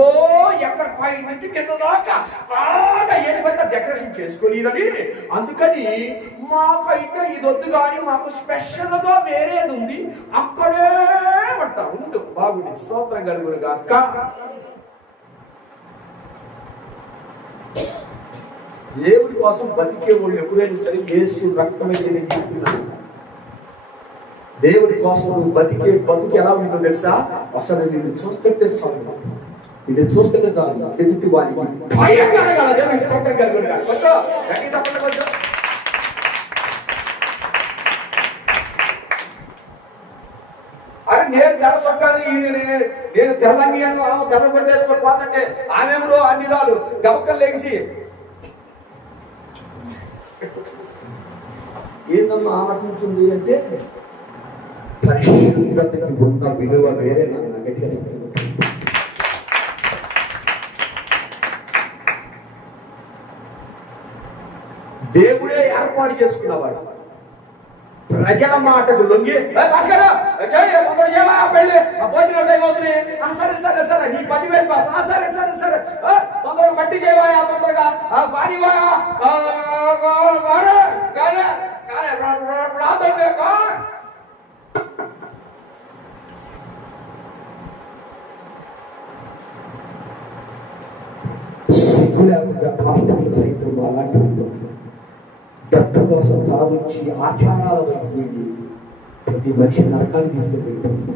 ఓ ఎక్కడ పై నుంచి కింద దాకా బాగా ఏది పడితే డెకరేషన్ చేసుకోనిరని, అందుకని మాకైతే ఇది వద్దు కానీ మాకు స్పెషల్ గా వేరేది ఉంది అక్కడే పట్ట ఉండు బాగుంది. స్తోత్రం కలుగునుగా అక్క. దేవుడి కోసం బతికే వాళ్ళు ఎప్పుడైనా సరే యేసు రక్తమైతే నేను చెప్తున్నాను. దేవుడి కోసం బతికే బతుకు ఎలా ఉందో తెలుసా? అసలు నిన్ను చూస్తుంటే చాలు, నిన్ను చూస్తుంటే చాలు ఎదుటి వారికి భయం కలగాలి. దేవుడికి స్తోత్రం కలుగునుగా. అరే నేను తెర సొక్కాను, నేను తెల్లంగి అని తెల్ల కొట్టేసుకొని పోతుంటే ఆమెమో అన్ని రాలు గబక్కలు లేచి ఏందమ్మా ఆలోచించింది అంటే పరిశుద్ధతకి ఉన్న విలువ వేరే. నాకు గట్టిగా దేవుడే ఏర్పాటు చేసుకున్నవాడు. ప్రజల మాటకు లొంగి భోజనం టైం అవుతుంది, సరే సరే సరే నీ 10,000 పాస్, సరే సరే సరే తొందరగా మట్టి చేయవాయా, తొందరగా పాడివాయా సిగ్గు లేకుండా పాత్రలు సైతం అలాంటి డబ్బు కోసం తాగుచ్చి ఆచారాల వైపు వెళ్ళి ప్రతి మనిషి నరకాన్ని తీసుకుని వెళ్ళిపోతుంది.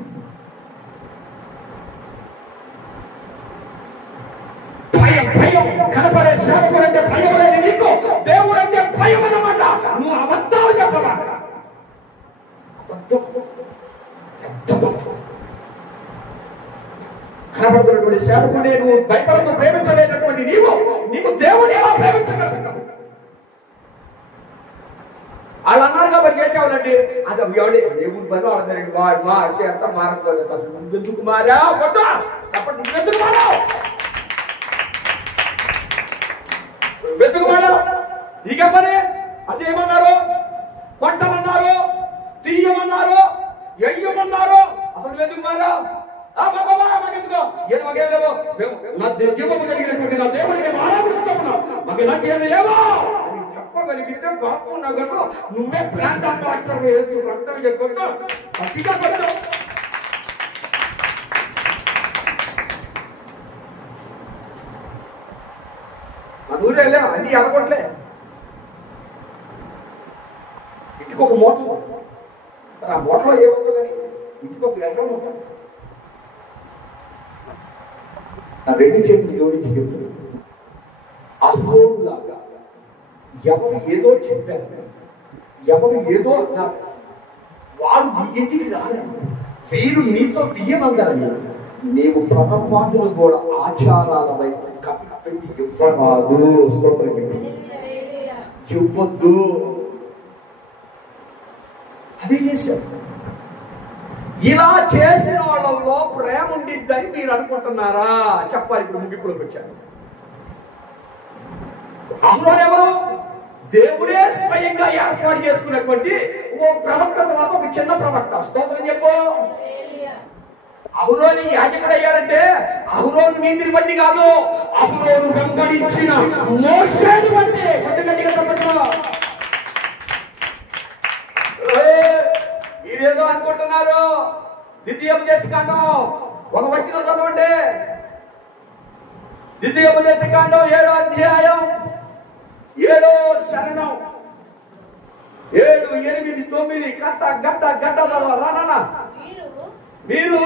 భయం భయం కనపడే సేవకుడు అంటే భయం అనేది నీకు, దేవుడు అంటే భయం అన్నమాట. నువ్వు అబద్ధాలు చెప్పమాట. కనపడుతున్నటువంటి సేవకుడే నువ్వు భయపడతో ప్రేమించలేనటువంటి నీకు దేవుడు ఎలా ప్రేమించగలుగుతావు? వాళ్ళు అన్నారు కాబట్టి చేసేవాళ్ళండి. అది ఎవడే దేవుడు పని ఆడతారండి. మారితే అంతా మారకపోతే నువ్వెందుకు మారా పట్టు చెప్పండి, నువ్వెందుకు మారావు? నువ్వెందుకు మారావు? నీకే పని. అదేమన్నారు? కొట్టమన్నారు, తీయమన్నారు, ఎయ్యమన్నారు. అసలు నువ్వెందుకు మారావు? మాకెందుకో ఏం మాకేం లేవు, నా జీవము కలిగినటువంటి నా దేవుడిని మేము ఆరాధిస్తాము, మాకు ఇలాంటి ఏమి లేవా అని చెప్పగలిగితే బాపు నగర్లో నువ్వే బ్రాండ్ అంబాసిడర్ వేసి రక్తం ఎక్కువ అతిగా పడతావు. మన ఊరు వెళ్ళా అన్ని ఎలగొట్లే, ఇంటికి ఒక మోటలు, ఆ మోటలో ఏముందో కానీ ఇంటికి ఒక ఎకరం ఉంటాం. ఆ రెండు చేతులు జోడించి చెప్తున్నాడు, అహోలాగా ఎవరు ఏదో చెప్పారు, ఎవరు ఏదో అన్నారు, వారు నీ ఇంటికి రాలేదు, వీరు నీతో బియ్యమందరని నీవు పొరపాటును కూడా ఆచారాల వైపు కప్పిపెట్టి ఇవ్వరాదు. స్తోత్రం ఇవ్వద్దు. అదే చేశారు. ఇలా చేసిన వాళ్ళలో ప్రేమ ఉండిద్దని మీరు అనుకుంటున్నారా? చెప్పాలి. ఇప్పుడు ముగింపులోకి వచ్చారు. అహరోను ఎవరు? దేవుడే స్వయంగా ఏర్పాటు చేసుకున్నటువంటి ఓ ప్రవక్త తర్వాత ఒక చిన్న ప్రవక్త. స్తోత్రం చెప్పు. అహరోను యాజకుడు అయ్యాడంటే అహరోను నీతిని బట్టి కాదు, అహరోను వెంబడించిన మోషేని బట్టి. గట్టిగా చెప్పండి. మీరేదో అనుకుంటున్నారు. ద్వితీయోపదేశకాండం ఒక వచనం చదవండి. ద్వితీయోపదేశకాండం 7వ అధ్యాయం 7వ శరణం 7, 8, 9 గట్ట గట్ట గట్ట రానా. మీరు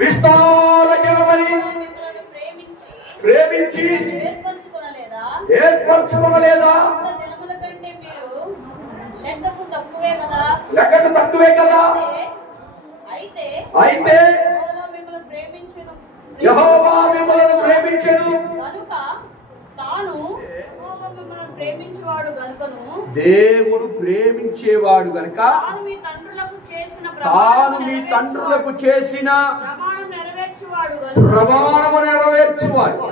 విస్తార జనమని ప్రేమించి ఏర్పరచుకోలేదా? లెక్కకు తక్కువే కదా. అయితే యెహోవా మిమ్మల్ని ప్రేమించెను గనుక దేవుడు ప్రేమించేవాడు గనుక తాను మీ తండ్రులకు చేసిన ప్రమాణము నెరవేర్చువాడు.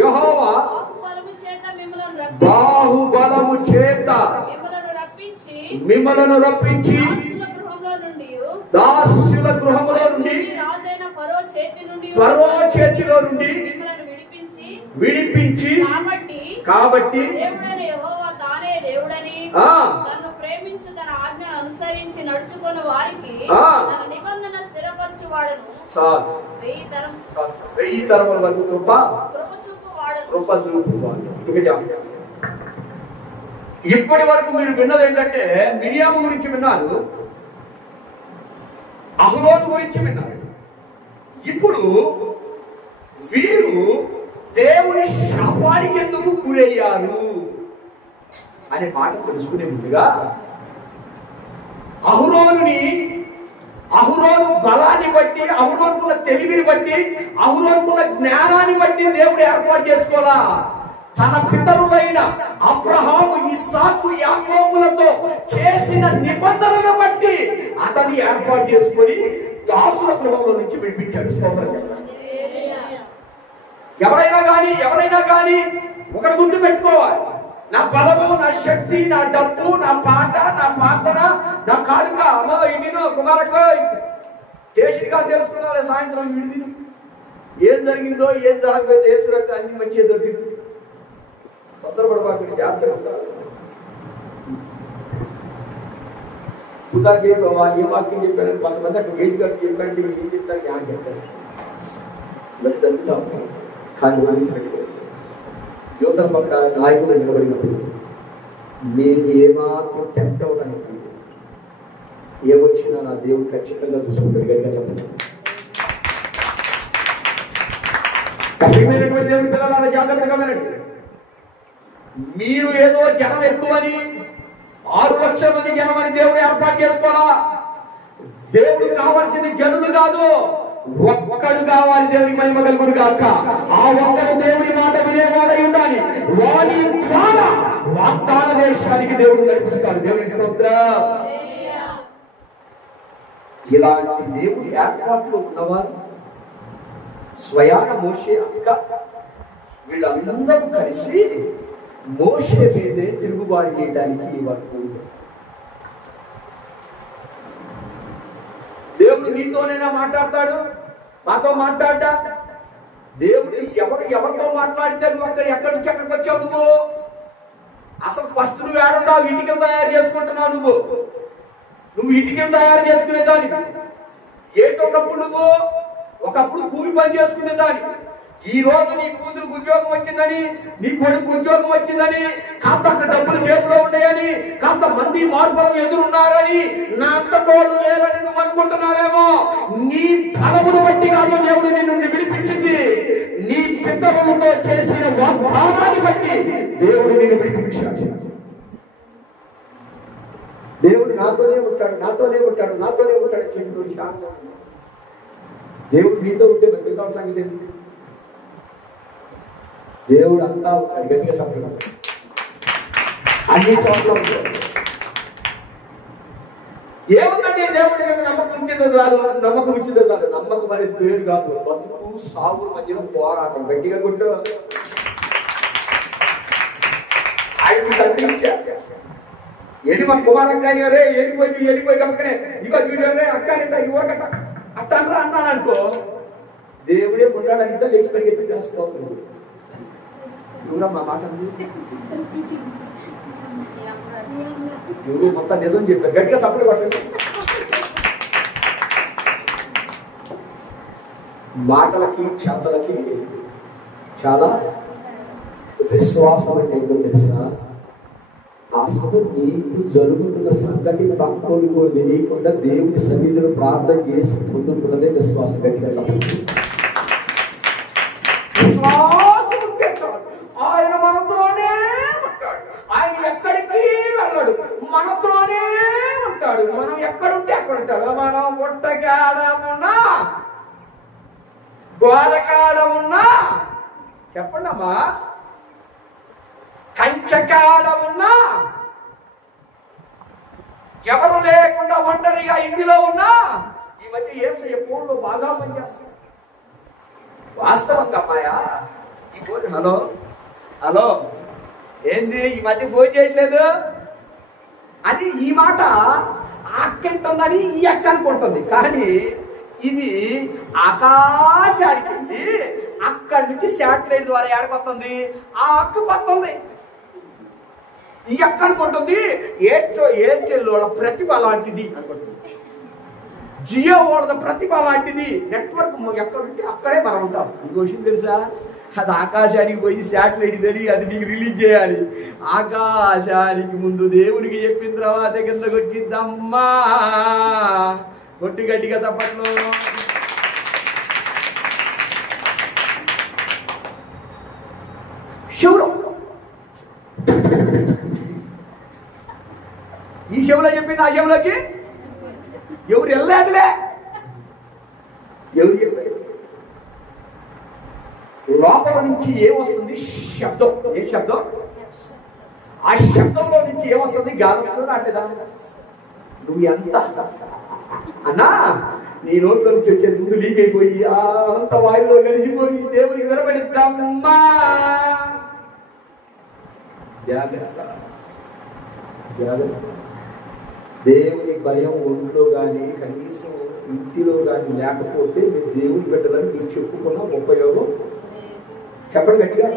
యెహోవా బాహుబలము చేత మిమ్మలను రప్పించి దాసుల గృహములో నుండి ఫరో చేతిలో నుండి విడిపించి కాబట్టి తను ప్రేమించు తన ఆజ్ఞను అనుసరించి నడుచుకున్న వారికి తన నిబంధన స్థిరపరచువాడను. 1000 తరముల వరకు కృప చూపువాడు. ఇప్పటి వరకు మీరు విన్నది ఏంటంటే మిరియాము గురించి విన్నారు, అహరోను గురించి విన్నారు. ఇప్పుడు వీరు దేవుని శాపానికి ఎందుకు గురయ్యారు అనే మాట తెలుసుకునే ముందుగా అహరోను బలాన్ని బట్టి, అహరోనుకున్న తెలివిని బట్టి, అహరోనుకున్న జ్ఞానాన్ని బట్టి దేవుడు ఏర్పాటు చేసుకోవాలా. తన పితరులైన అబ్రహాము, ఇస్సాకు, యాకోబులతో చేసిన నిబంధనను బట్టి అతన్ని ఏర్పాటు చేసుకొని దాసుల గృహంలో నుంచి విడిపించాడు. ఎవరైనా కానీ ఒకటి గుర్తు పెట్టుకోవాలి. నా బలము, నా శక్తి, నా డబ్బు, నా పాట, నా ప్రార్థన, నా కానుక, అమ్మ ఇంటినో కుమారకో చేసిన కాదు తెలుసుకున్నా. సాయంత్రం విడిది ఏం జరిగిందో ఏం జరగలేదు ఏసురక్త అన్ని మంచిగా దొరికింది. తొందరపడబాకండి, జాగ్రత్తగా ఉండాలి. ఏ వాక్యం చెప్పారు కొంతమంది అక్కడ గేట్ కట్టి చెప్పండి, ఏం చెప్తారు, ఏమని చెప్తారు, మరి జరుగుతూ ఉంటారు. కానీ మనిషి యువతల పక్క నాయకుడు నిలబడినప్పుడు నేను ఏమాత్రం టెంప్ట్ అవడానికి ఏమొచ్చినా నా దేవుడు ఖచ్చితంగా చూసుకుంటాడు. గట్టిగా చెప్పండి. కఠినమైనటువంటి దేవుడి పిల్లల జాగ్రత్తగా వినండి. మీరు ఏదో జనం ఎక్కువని 6 లక్షల మంది జనం అని దేవుడు ఏర్పాటు చేసుకోవాలా. దేవుడు కావాల్సింది జనులు కాదు, ఒక్కడు కావాలి. దేవుడికి మహిమ కలుగును గాక. ఆ ఒక్కడు దేవుడి మాట వినేవాడై ఉండాలి. వాడి ద్వారా వాగ్దాన దేశానికి దేవుడు నడిపిస్తాడు. దేవుని స్తోత్రం. ఇలాంటి దేవుడి ఏర్పాట్లు ఉన్నవారు స్వయాన మోషే అక్క వీళ్ళందరూ కలిసి మోషే మీదే తిరుగుబాటు చేయడానికి వరకు దేవుడు నీతోనైనా మాట్లాడతాడు, మాతో మాట్లాడ్డా. దేవుడు ఎవరితో మాట్లాడితే నువ్వు ఎక్కడి నుంచి ఎక్కడికి వచ్చావు? నువ్వు అసలు ఫస్ట్ నువ్వు ఏడున్నావు? ఇటుకలు తయారు చేసుకుంటున్నావు. నువ్వు ఇటుకలు తయారు చేసుకునేదాన్ని ఏంటొకప్పుడు ఒకప్పుడు కూలి పని చేసుకునేదాన్ని. ఈ రోజు నీ కూతురుకు ఉద్యోగం వచ్చిందని, నీ కొడుకు ఉద్యోగం వచ్చిందని, కాస్త డబ్బులు జేబులో ఉన్నాయని, కాస్త మంది మార్పులు ఎదురున్నారని, నా అంత తోడు లేదని నువ్వు అనుకుంటున్నావేమో. నీ బలమును బట్టి కాదు దేవుడు నిన్ను విడిపించింది, నీ పితరులతో చేసిన వాగ్దానాన్ని బట్టి దేవుడు నిన్ను విడిపించాడు. దేవుడు నాతోనే ఉంటాడు చెడు శాంతం. దేవుడు నీతో ఉంటే మిగతా సంగతి ఏంటి? దేవుడు అంతా ఉంటాడు. గట్టిగా చెప్పడం అన్ని చోట్ల ఉంటాడు. ఏముందంటే దేవుడి మీద నమ్మకం ఉంచేది కాదు, నమ్మకం ఉంచేది కాదు. నమ్మకం అనేది పేరు కాదు, బతుకు సాగు మధ్యలో పోరాటం. గట్టిగా కొట్టు. ఆయన తగ్గించా ఎడి మా కుమారక్కాని రే వెళ్ళిపోయి కనుకనే ఇక వీడే అక్కాని ఇవ్వకట అట్ట అన్నాను అనుకో, దేవుడే ఉండడానికి లేచి పరిగెత్తి చేస్తున్నాడు. నువ్వురా మా మాట నువ్వు మొత్తం నిజం చెప్పారు. గట్టిగా సపోర్ట్ కొట్టండి. మాటలకి చేతలకి చాలా విశ్వాసం అంటే ఏంటో తెలుసా? అసలు నీకు జరుగుతున్న సంగతి పక్కలు కూడా తెలియకుండా దేవుని సన్నిధిలో ప్రార్థన చేసి పొందుకున్నదే విశ్వాసం. గట్టిగా చెప్పండి. విశ్వాసం ఉంటే ఆయన మనతోనే ఉంటాడు. ఆయన ఎక్కడికి వెళ్ళాడు, మనతోనే ఉంటాడు. మనం ఎక్కడుంటే అక్కడ ఉంటాడు. మనం పుట్టకాడమున్నా గోడకాడమున్నా చెప్పండి అమ్మా, కంచకాడమున్నా ఎవరు లేకుండా ఒంటరిగా ఇంటిలో ఉన్నా ఈ మధ్య యేసయ్య ఫోన్లో బాగా పనిచేస్తాడు. వాస్తవంగా అమ్మాయా ఈ ఫోన్ హలో ఏంది ఈ మధ్య ఫోన్ చేయట్లేదు అని ఈ మాట అక్కంటుందని ఈ అక్క అనుకుంటుంది. కానీ ఇది ఆకాశానికి వెళ్ళి అక్కడి నుంచి శాటిలైట్ ద్వారా ఏడకొస్తుంది, ఆ అక్క కొత్తుంది. ఈ అక్క అనుకుంటుంది ఎయిర్టెల్ వాళ్ళ ప్రతిభ లాంటిది అనుకుంటుంది, జియో వాళ్ళ ప్రతిభ లాంటిది. నెట్వర్క్ ఎక్కడుంటే అక్కడే మనం ఉంటాం. ఇంకో విషయం తెలుసా? అది ఆకాశానికి పోయి శాటిలైట్ తెలియ అది నీకు రిలీజ్ చేయాలి. ఆకాశానికి ముందు దేవునికి చెప్పిన తర్వాత కిందకు వచ్చిద్దమ్మా. కొట్టి గట్టిగా చప్పట్లు. శివుడు ఈ శివులో చెప్పింది ఆ శివులోకి ఎవరు వెళ్ళలేదులే. ఎవరు చెప్పారు? లోపల నుంచి ఏమొస్తుంది? శబ్దం. ఏ శబ్దం? ఆ శబ్దంలో నుంచి ఏమొస్తుంది? గాలి వస్తుంది. అంటే నువ్వు ఎంత అన్నా నీ నోట్లో నుంచి వచ్చేది ముందు లీక్ అయిపోయి అంత వాయువులో కలిసిపోయి దేవునికి వినబడిద్దామమ్మా. జాగ్రత్త. దేవుని భయం ఒంట్లో కానీ కనీసం ఇంటిలో కానీ లేకపోతే మీరు దేవుని బిడ్డలని మీరు చెప్పుకున్న ఉపయోగం చెప్పండి గట్టిగా.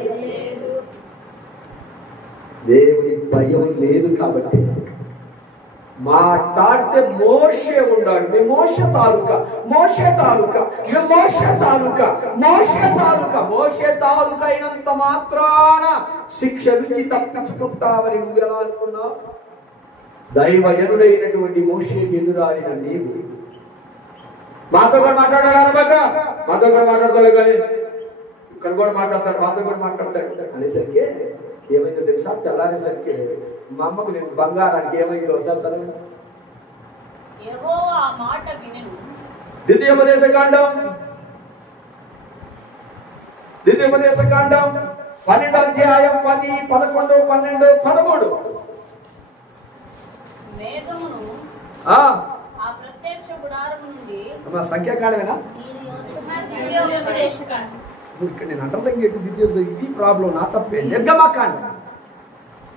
దేవుని భయం లేదు కాబట్టి మాట్లాడితే మోషే ఉన్నాడు. మేము మోషే తాలూకా అయినంత మాత్రాన శిక్ష నుంచి తప్పించుకుంటావని నువ్వు ఎలా అనుకున్నావు? దైవజనుడైనటువంటి మోషేకి ఎదురాడిన నీవు మాతో కూడా మాట్లాడాలి బాగా, మాతో కూడా మాట్లాడతాడు కానీ ఇక్కడ కూడా మాట్లాడతాడు, మాతో కూడా మాట్లాడతాడు అనేసరికి ఏమైందో తెలుసా? తెల్లారేసరికి మా అమ్మకు నేను బంగారానికి ఏమైందో సార్ సరే ద్వితీయోపదేశ కాండం 12వ అధ్యాయం 10, 11, 12, 13. సంఖ్యాకాండమేనా? ఇక్కడ నేను అంటర్లైన్ చేసి ఇది ప్రాబ్లం, నా తప్పే. నిర్గమకాండ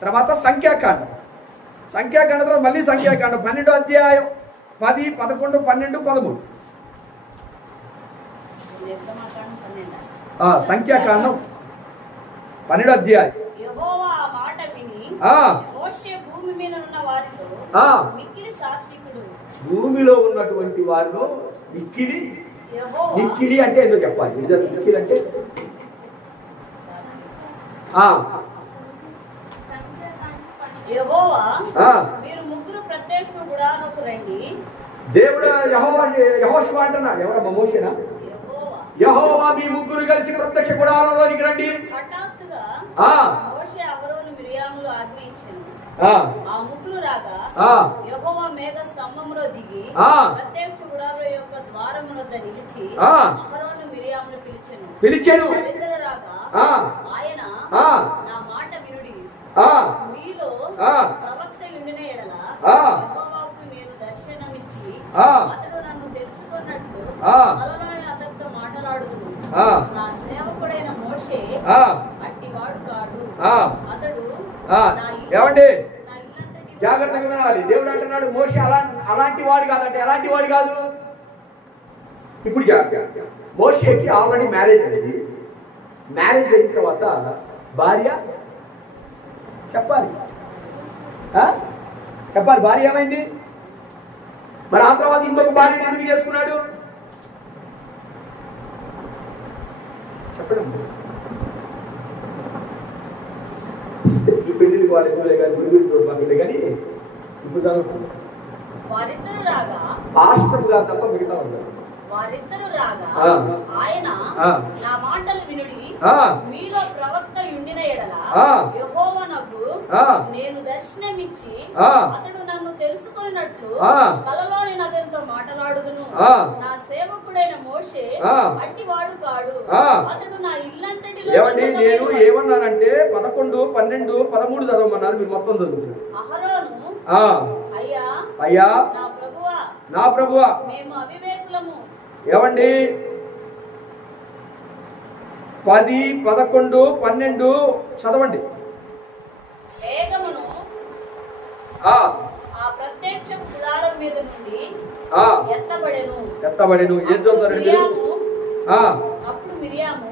తర్వాత సంఖ్యాకాండం తర్వాత మళ్ళీ సంఖ్యాకాండం 12వ అధ్యాయం 10, 11, 12, 13. సంఖ్యాకాండం 12వ అధ్యాయం. భూమిలో ఉన్నటువంటి వారిలో మిక్కిలి అంటే ఏదో చెప్పాలి. మిక్కిలి అంటే దేవుడు యెహోషువ అంటున్నాడు. ఎవరమ్మా? మోషేనా? యెహోవా మీ ముగ్గురు కలిసి ప్రత్యక్ష గుడారంలోనికి రండి. యెహోవా మేఘ స్తంభములో దిగి ప్రత్యక్ష గుడారం యొక్క ద్వారము వద్ద నిలిచి అహరోను మిరియామును పిలిచెను. రాగా ఆయన నా మాట వినుడి, మీలో ప్రవక్త ఉండిన ఎడల యెహోవాకు నేను దర్శనం అతడు నన్ను తెలుసుకున్నట్లు కలలోని అతనితో మాట్లాడుదును. నా సేవకుడైన మోషే అట్టివాడు కాడు. అతడు ఏమండి జాగ్రత్తగా వినాలి. దేవుడు అంటున్నాడు మోషే అలాంటి వాడు కాదంటే ఎలాంటి వాడు కాదు. ఇప్పుడు జాగ్రత్త, మోషేకి ఆల్రెడీ మ్యారేజ్ అయింది. మ్యారేజ్ అయిన తర్వాత భార్య చెప్పాలి భార్య ఏమైంది? మరి ఆ తర్వాత ఇంకొక భార్యను ఎందుకు చేసుకున్నాడు చెప్పడం? ఈ పెళ్లి వాళ్ళు ఎందుకులే కానీ గురుగురు మాకుండే కానీ ఇప్పుడు పాస్టర్ గా తప్ప మిగతా ఉన్నారు. వారిద్దరు రాగా ఆయన నా మాటలు వినుడి, మీలో ప్రవక్త యుండిన ఎడల యెహోవానకు నేను దర్శనమిచ్చి అతడు నన్ను తెలుసుకున్నట్లు కలలోని అతనితో మాట్లాడుదును. నా సేవకుడైన మోషే అట్టివాడు కాడు. అతడు నా ఇల్లంతటిలో. ఏమండి నేను ఏమన్నానంటే 11, 12, 13 చదవమన్నారు. మీరు మొత్తం చదువుతున్నారు. అహరోను అయ్యా నా ప్రభువా మేము అవివేకులము. ఏమండి 10, 11, 12 చదవండి. మేఘమును ఆ ప్రత్యక్ష గుడారం మీద నుండి ఎత్తబడెను. ఏం చదువుతారండి? అప్పుడు మిరియాము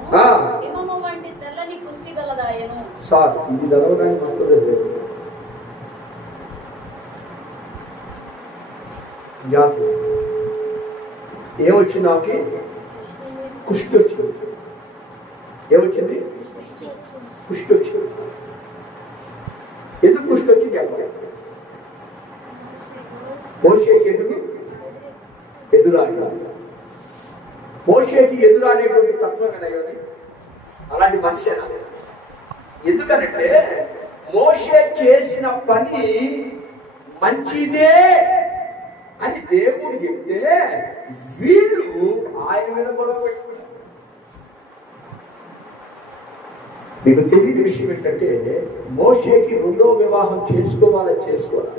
హిమము వంటి తెల్లని కుష్టి గలదాయను. సార్ ఇది చదవడానికి మాత్రమే ఏమొచ్చింది? నాకు కుష్టి వచ్చింది. ఏమొచ్చింది? కుష్టి వచ్చింది. ఎందుకు కుష్టి వచ్చింది? మోషేకి ఎదురాడు. మోషేకి ఎదురాడేటువంటి తత్వం కదా అలాంటి మనిషి. ఎందుకనంటే మోషే చేసిన పని మంచిదే అని దేవుడు చెప్తే వీళ్ళు ఆయన మీద గొడవ పెట్టుకున్నారు. మీకు తెలియని విషయం ఏంటంటే మోషేకి 2వ వివాహం చేసుకోవాలి.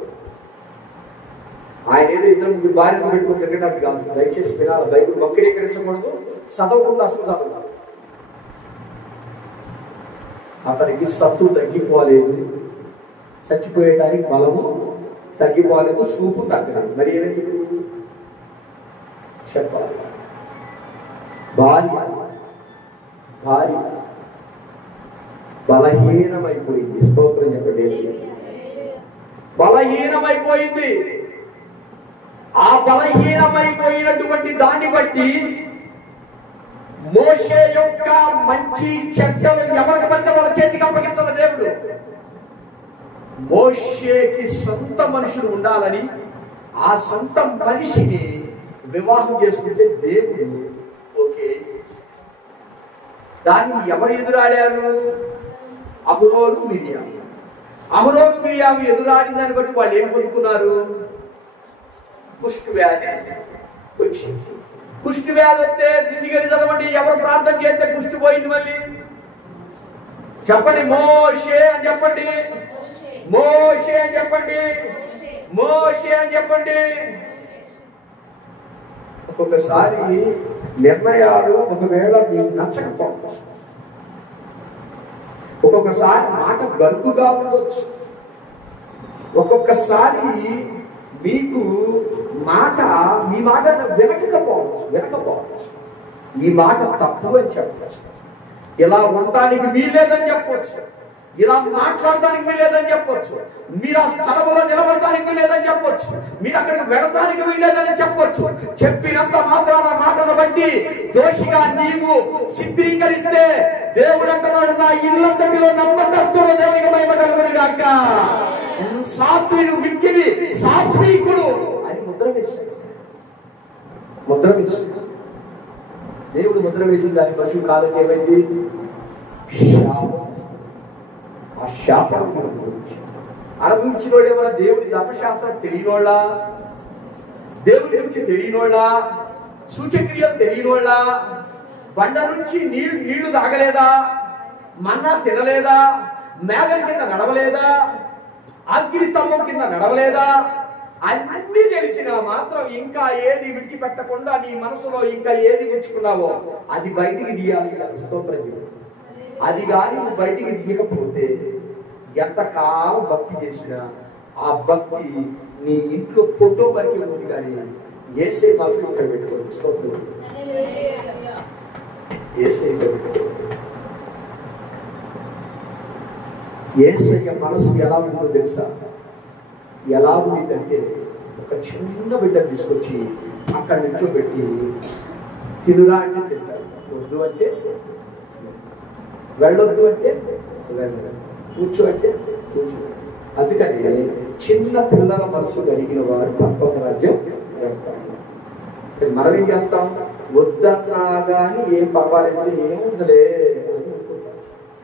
ఆయన ఏదో 2 భార్యను పెట్టుకుని తిరగడానికి కాదు. దయచేసి వినాలి. బైబిల్ వక్రీకరించకూడదు. చదవకుండా అసలు చదవాలి. అతనికి సత్తు తగ్గిపోలేదు, చచ్చిపోయేటానికి బలము తగ్గిపోలేదు, చూపు తగ్గలేదు. మరి ఏమైంది చెప్పాలి? భార్య బలహీనమైపోయింది. స్తోత్రం చెప్పండి. బలహీనమైపోయింది. ఆ బలహీనమైపోయినటువంటి దాన్ని బట్టి మోషే యొక్క మంచి చెడ్డలు ఎవరికి పడితే వాళ్ళ చేతికి అప్పగించాల దేవుడు. మోషేకి సొంత మనుషులు ఉండాలని ఆ సొంత మనిషిని వివాహం చేసుకుంటే దేవుడు ఓకే. దాన్ని ఎవరు ఎదురాడారు? అహరోను మిరియాము ఎదురాడిన దాన్ని బట్టి వాళ్ళు ఏం పొందుకున్నారు? కుష్టి వ్యాధి వచ్చింది. కుష్టి వ్యాధి వస్తే దిండిగరి చదవండి. ఎవరు ప్రార్థన చేస్తే కుష్టి పోయింది? మళ్ళీ చెప్పండి. మోషే అని చెప్పండి. మోషే అని చెప్పండి. మోషే అని చెప్పండి. ఒక్కొక్కసారి నిర్ణయాలు ఒకవేళ మీకు నచ్చకపోవచ్చు. ఒక్కొక్కసారి మాట గరుకుగా ఉండొచ్చు. ఒక్కొక్కసారి మీకు మీ మాట వినకపోవచ్చు. ఈ మాట తప్పు అని చెప్పవచ్చు. ఇలా ఉండటానికి వీల్లేదని చెప్పవచ్చు. ఇలా మాట్లాడటానికి వీల్లేదని చెప్పొచ్చు. మీరు ఆ స్థలంలో నిలబడటానికి వీల్లేదని చెప్పొచ్చు. మీరు అక్కడికి వెళ్ళడానికి వీల్లేదని చెప్పొచ్చు. చెప్పినంత మాత్రాన మాటను బట్టి దోషిగా నీవు చిత్రీకరిస్తే దేవుడు అంటున్నాడు, నా ఇల్లంతటిలో నమ్మకస్తుడు దేవునికి మహిమ కలుగును గాక. సాత్వికుడు అని ముద్ర వేశాడు. దేవుడు ముద్ర వేసిన దాని పశువు కాలం ఏమైంది? ఆ శాపం అనుభవించిన వాడు ఏమన్నా దేవుడి ధర్మశాస్త్రం తెలియనోళ్ళ, దేవుడి గురించి తెలియనోళ్ళ, సూచక్రియలు తెలియనోళ్ళ, బండ నుంచి నీళ్లు తాగలేదా, మన్నా తినలేదా, మేఘం కింద నడవలేదా, అగ్ని స్తంభం కింద నడవలేదా, అన్ని తెలిసినా మాత్రం ఇంకా ఏది విడిచిపెట్టకుండా నీ మనసులో ఇంకా ఏది ఉంచుకున్నావో అది బయటికి తీయాలి. స్తోత్రం. అది కానీ నువ్వు బయటికి తీయకపోతే ఎంతకాలం భక్తి చేసినా ఆ భక్తి నీ ఇంట్లో ఫోటో వరకే ఉంది, కానీ యేసయ్య మాత్రం ఇక్కడ పెట్టుకోండి. స్తోత్రం. యేసయ్య మనసు ఎలా ఉంటుందో తెలుసా? ఎలా ఉండిందంటే ఒక చిన్న బిడ్డను తీసుకొచ్చి అక్కడి నుంచో పెట్టి తినురా అంటే తింటారు, వద్దు అంటే వెళ్ళొద్దు అంటే వెళ్ళదు, కూర్చో అంటే కూర్చో. అందుకని చిన్న పిల్లల మనసు కలిగిన వారు పరలోక రాజ్యం వెళ్తారు. మనం ఏం చేస్తాం? వద్దన్నా కానీ ఏం పర్వాలేదు, ఏముందలే.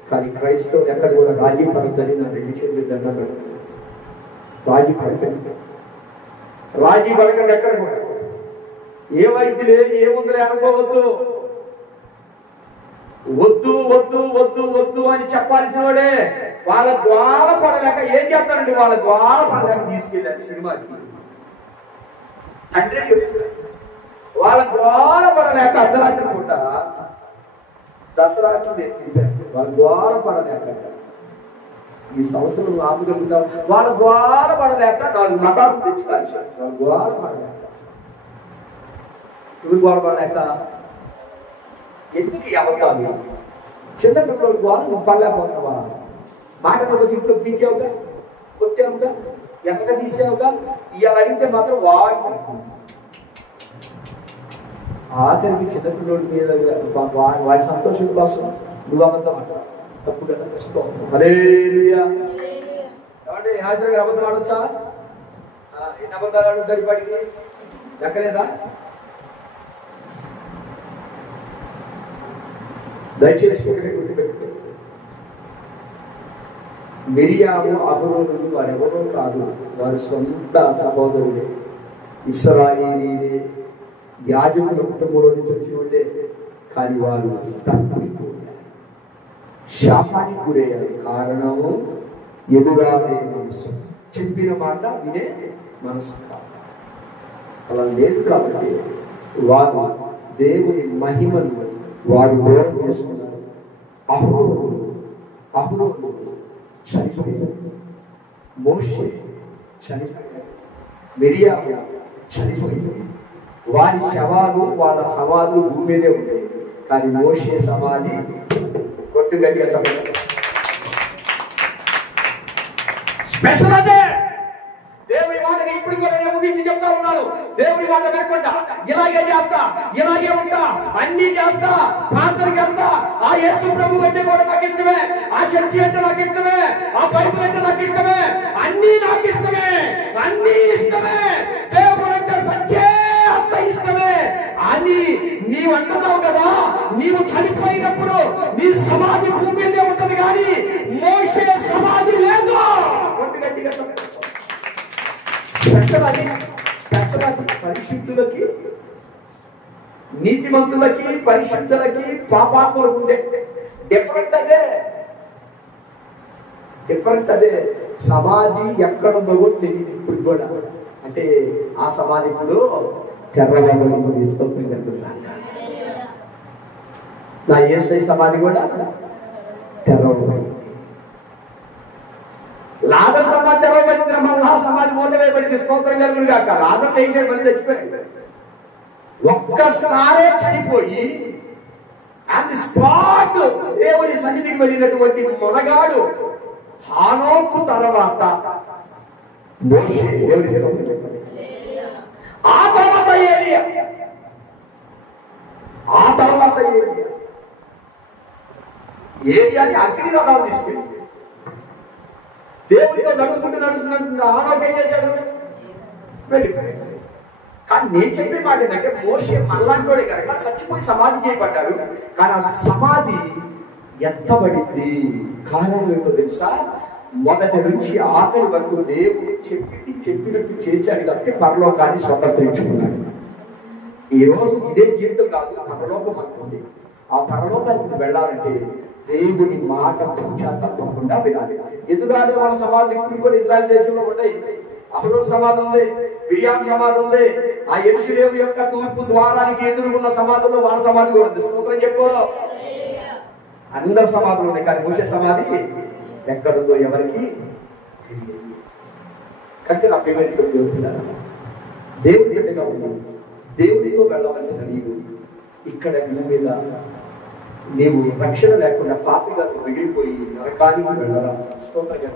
కానీ క్రైస్తవులు ఎక్కడ కూడా రాజీ పడద్దని నా 2 చేతులు దండం పెడతాను. రాజీ పడకండి, రాజీ పడకండి. ఎక్కడ కూడా ఏమైందిలే, ఏముందిలే అనుకోవద్దు. వద్దు వద్దు వద్దు వద్దు అని చెప్పాల్సిన వాడే వాళ్ళ ద్వార పడలేక ఏం చేస్తారండి? వాళ్ళ ద్వార పడలేక తీసుకెళ్ళారు సినిమాకి. తండ్రి చెప్తున్నారు, వాళ్ళ ద్వార పడలేక అర్ధరాత్రి పూట దసరాకి నేను తిరిగాను. వాళ్ళ ద్వార పడలేక ఈ సంవత్సరం ఆపగలుగుతాం. వాళ్ళ ద్వార పడలేక 4 మతాలు తెచ్చుకోవాలి. వాళ్ళ ద్వార పడలేక ఎవరు ద్వార పడలేక ఎందుకు అబద్ధాలు? చిన్న పిల్లలు ద్వారా నువ్వు పడలేకపోతున్నావా? మాటకపోతే ఇంట్లో పీకావుగా, కొట్టావుగా, ఎక్కడ తీసావుగా, ఇవాళ అడిగితే మాత్రం ఆఖరికి చిన్నపిల్లడి మీద వాడి సంతోషం కోసం నువ్వు అబద్ధం అంట తప్పు కదా. హల్లెలూయా. ఏమంటే హాజరుగా అబద్ధం ఆడొచ్చా? ఎన్ని అబద్ధాలు ఆడుతారు ఇప్పటికి? లెక్కలేదా? దయచేసి గుర్తుపెట్టుకో, మిరియాము అహరోను వారెవరో కాదు, వారి సొంత సహోదరుడే, ఇశ్రాయేలీలే, యాజకుల కుటుంబంలో నుంచి వచ్చిన వాళ్ళే. కానీ వారు తప్పిపోయారు, శాపానికి గురయ్యారు. కారణము ఎదురాడే మనసు, చెప్పిన మాట వినే మనసు కాదు. అలా లేదు కాబట్టి వారు దేవుని మహిమను వారు దూరం చేసుకున్నారు. అహరోను చనిపోయాడు, మోషే చనిపోయాడు, మిరియాము చనిపోయింది. వారి శవాలు వాళ్ళ సమాధులు భూమి మీదే ఉంటాయి. కానీ మోషే సమాధి కొట్టు గట్టిగా చెప్పండి. స్పెషల్ అదే. దేవుని మాటగా ఇప్పుడు కూడా నేను ముగించి చెప్తా ఉన్నాను. దేవుని మాట వినకుండా ఇలాగే చేస్తా, ఇలాగే ఉంటా, అన్ని చేస్తా, ప్రార్థనకి వెళ్తా, ఆ యేసు ప్రభు అంటే కూడా నాకు ఇష్టమే, ఆ చర్చి అంటే నాకు ఇష్టమే, ఆ బైబిల్ అంటే నాకు ఇష్టమే, అన్ని నాకు ఇష్టమే, అన్ని ఇష్టమే, దేవుడు అంటే సత్యే అంత ఇష్టమే అని నీవు అంటున్నావు కదా. నీవు చనిపోయినప్పుడు నీ సమాధి భూమి మీదే ఉంటది, కానీ మోషే సమాధి లేదు. పరిశుద్ధులకి, నీతిమంతులకి, పరిశుద్ధులకి, పాపాత్ములకు ఉండే డిఫరెంట్ అదే. డిఫరెంట్ అదే. సమాధి ఎక్కడుందో తెలియదు ఇప్పుడు కూడా. అంటే ఆ సమాధి ఇప్పుడు తెరవబడింది. నా యేసయ్య సమాధి కూడా తెరవబడింది. లాజరు సమాధి తెరవబడింది, మళ్ళా సమాధి మూత వేయబడింది. స్తోత్రం కలుగును గాక. లాజరు లేచాడు, మళ్ళీ చచ్చిపోయాడు. ఒక్కసారే చనిపోయి ఆన్ ది స్పాట్ దేవుని సన్నిధికి వెళ్ళినటువంటి మొనగాడు హానోకు తర్వాత మోషే. దేవుని స్తోత్రం చెప్పండి. ఆ తర్వాత ఏలియా, ఆ తర్వాత ఏలియాని అగ్ని రథాలు తీసుకెళ్ళి దేవుడితో నడుచుకుంటూ ఆనోకు ఏం చేశాడు? వెళ్ళిపోయాడు. కానీ నేను చెప్పే మాట ఏంటంటే మోషే మళ్ళాంటోడే కనుక చచ్చిపోయి సమాధి చేయబడ్డాడు. కానీ ఆ సమాధి ఎత్తబడింది. కారణం ఏంటో తెలుసా? మొదటి నుంచి ఆఖరి వరకు దేవుడు చెప్పినట్టు చేశాడు కాబట్టి పరలోకాన్ని స్వతంత్రించుకున్నాడు. ఈ రోజు ఇదే జీవితం కాదు, పరలోకం అనుకుంది. ఆ పరలోకానికి వెళ్ళాలంటే దేవుని మాట తూచా తప్పకుండా వినాలి. ఎదురాడే వాళ్ళ సవాళ్ళు ఇప్పుడు కూడా ఇజ్రాయెల్ దేశంలో ఉంటాయి. అహరోను సమాధి ఉంది, మిరియాం సమాధి ఉంది. ఆ యెరూషలేము యొక్క తూర్పు ద్వారానికి ఎదురుగున్న సమాధిలో వాళ్ళ సమాధి కూడా ఉంది. స్తోత్రం చెప్పు. అందరు సమాధులు ఉన్నాయి, కానీ మోషే సమాధి ఎక్కడుందో ఎవరికి తెలియదు. కనుక నా ప్రియమైన దేవుడు పిల్లలు, దేవుడి బిడ్డగా ఉంది, దేవుడితో వెళ్ళవలసిన నీవు ఇక్కడ భూమి మీద నీవు రక్షణ లేకుండా పాపిగా మిగిలిపోయి నరకానికి వెళ్ళరా? స్తోత్రం.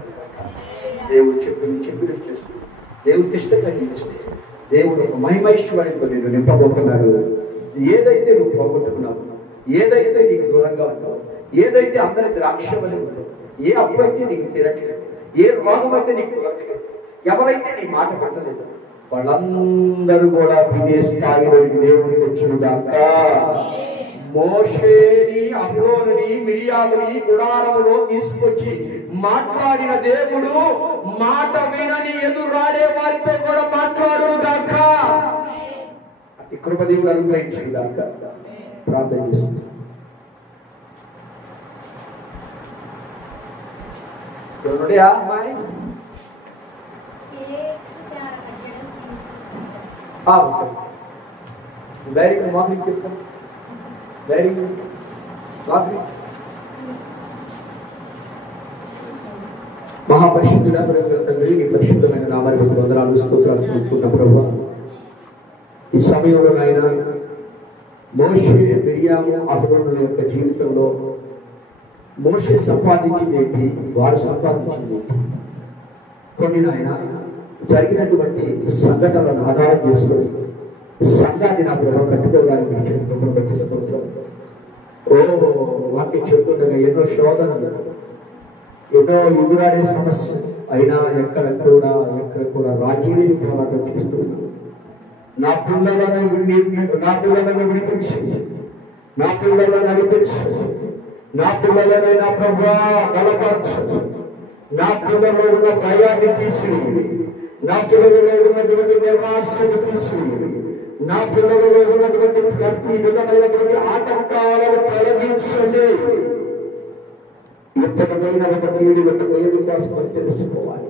దేవుడు చెప్పినట్టు చేస్తూ దేవుడికి ఇష్టంగా జీవిస్తే దేవుడు ఒక మహిమైశ్వర్యంతో నేను నింపబోతున్నాడు. ఏదైతే నువ్వు పోగొట్టుకున్నావు, ఏదైతే నీకు దూరంగా ఉన్నావు, ఏదైతే అందరి ద్రాక్షమని ఉందో, ఏ అప్పు అయితే నీకు తీరట్లేదు, ఏ రోగం అయితే నీకు కుదరట్లేదు, ఎవరైతే నీ మాట పట్టలేదు, వాళ్ళందరూ కూడా వినే స్థాయిలోకి దేవుడికి తెచ్చును గాక. మోషేని, అహరోనుని, మిరియాముని గుడారములో తీసుకొచ్చి మాట్లాడిన దేవుడు మాట వినని ఎదురు రాడే వారితో కూడా మాట్లాడును గాక. ఈ కృప దేవుడు అనుగ్రహించను గాక. ప్రార్థన చేస్తుంది. డైరెక్ట్ మాకు చెప్తాం. డైరెక్ట్ మహాపరిశుద్ధుడ తండ్రి, నీ పరిశుద్ధమైన నామానికి వందనాలు స్తోత్రాలు చెల్లించుకుంటాం ప్రభువా. ఈ సమయంలో నాయన మోషే, మిరియాము, అహరోనుల యొక్క జీవితంలో మోషే సంపాదించింది ఏంటి, వారు సంపాదించింది ఏంటి, కొన్ని నాయన జరిగినటువంటి సంఘటనలను ఆధారం చేసుకొని సంఘాన్ని నా ప్రభావం కట్టుకోవడానికి స్తోత్రం. వాక్యం చెప్తుండగా ఎన్నో శోధనలు, ఎన్నో ఎదురాడే సమస్య అయినా ఎక్కడ కూడా రాజీని పోరాటం చేస్తున్నాను. నా పిల్లలను విడిపించి, నా పిల్లలను నడిపించి, నా పిల్లలనైనా ప్రభా బలపరచు. నా పిల్లల్లో ఉన్న భయాన్ని తీసి, నా పిల్లలలో ఉన్నటువంటి నిరాశను తీసి, నా పిల్లలలో ఉన్నటువంటి ప్రతి విధమైనటువంటి ఆటంకాలను తొలగించండి. ఎప్పటికైనా ఒక కీడు ఏది కోసం తెలుసుకోవాలి.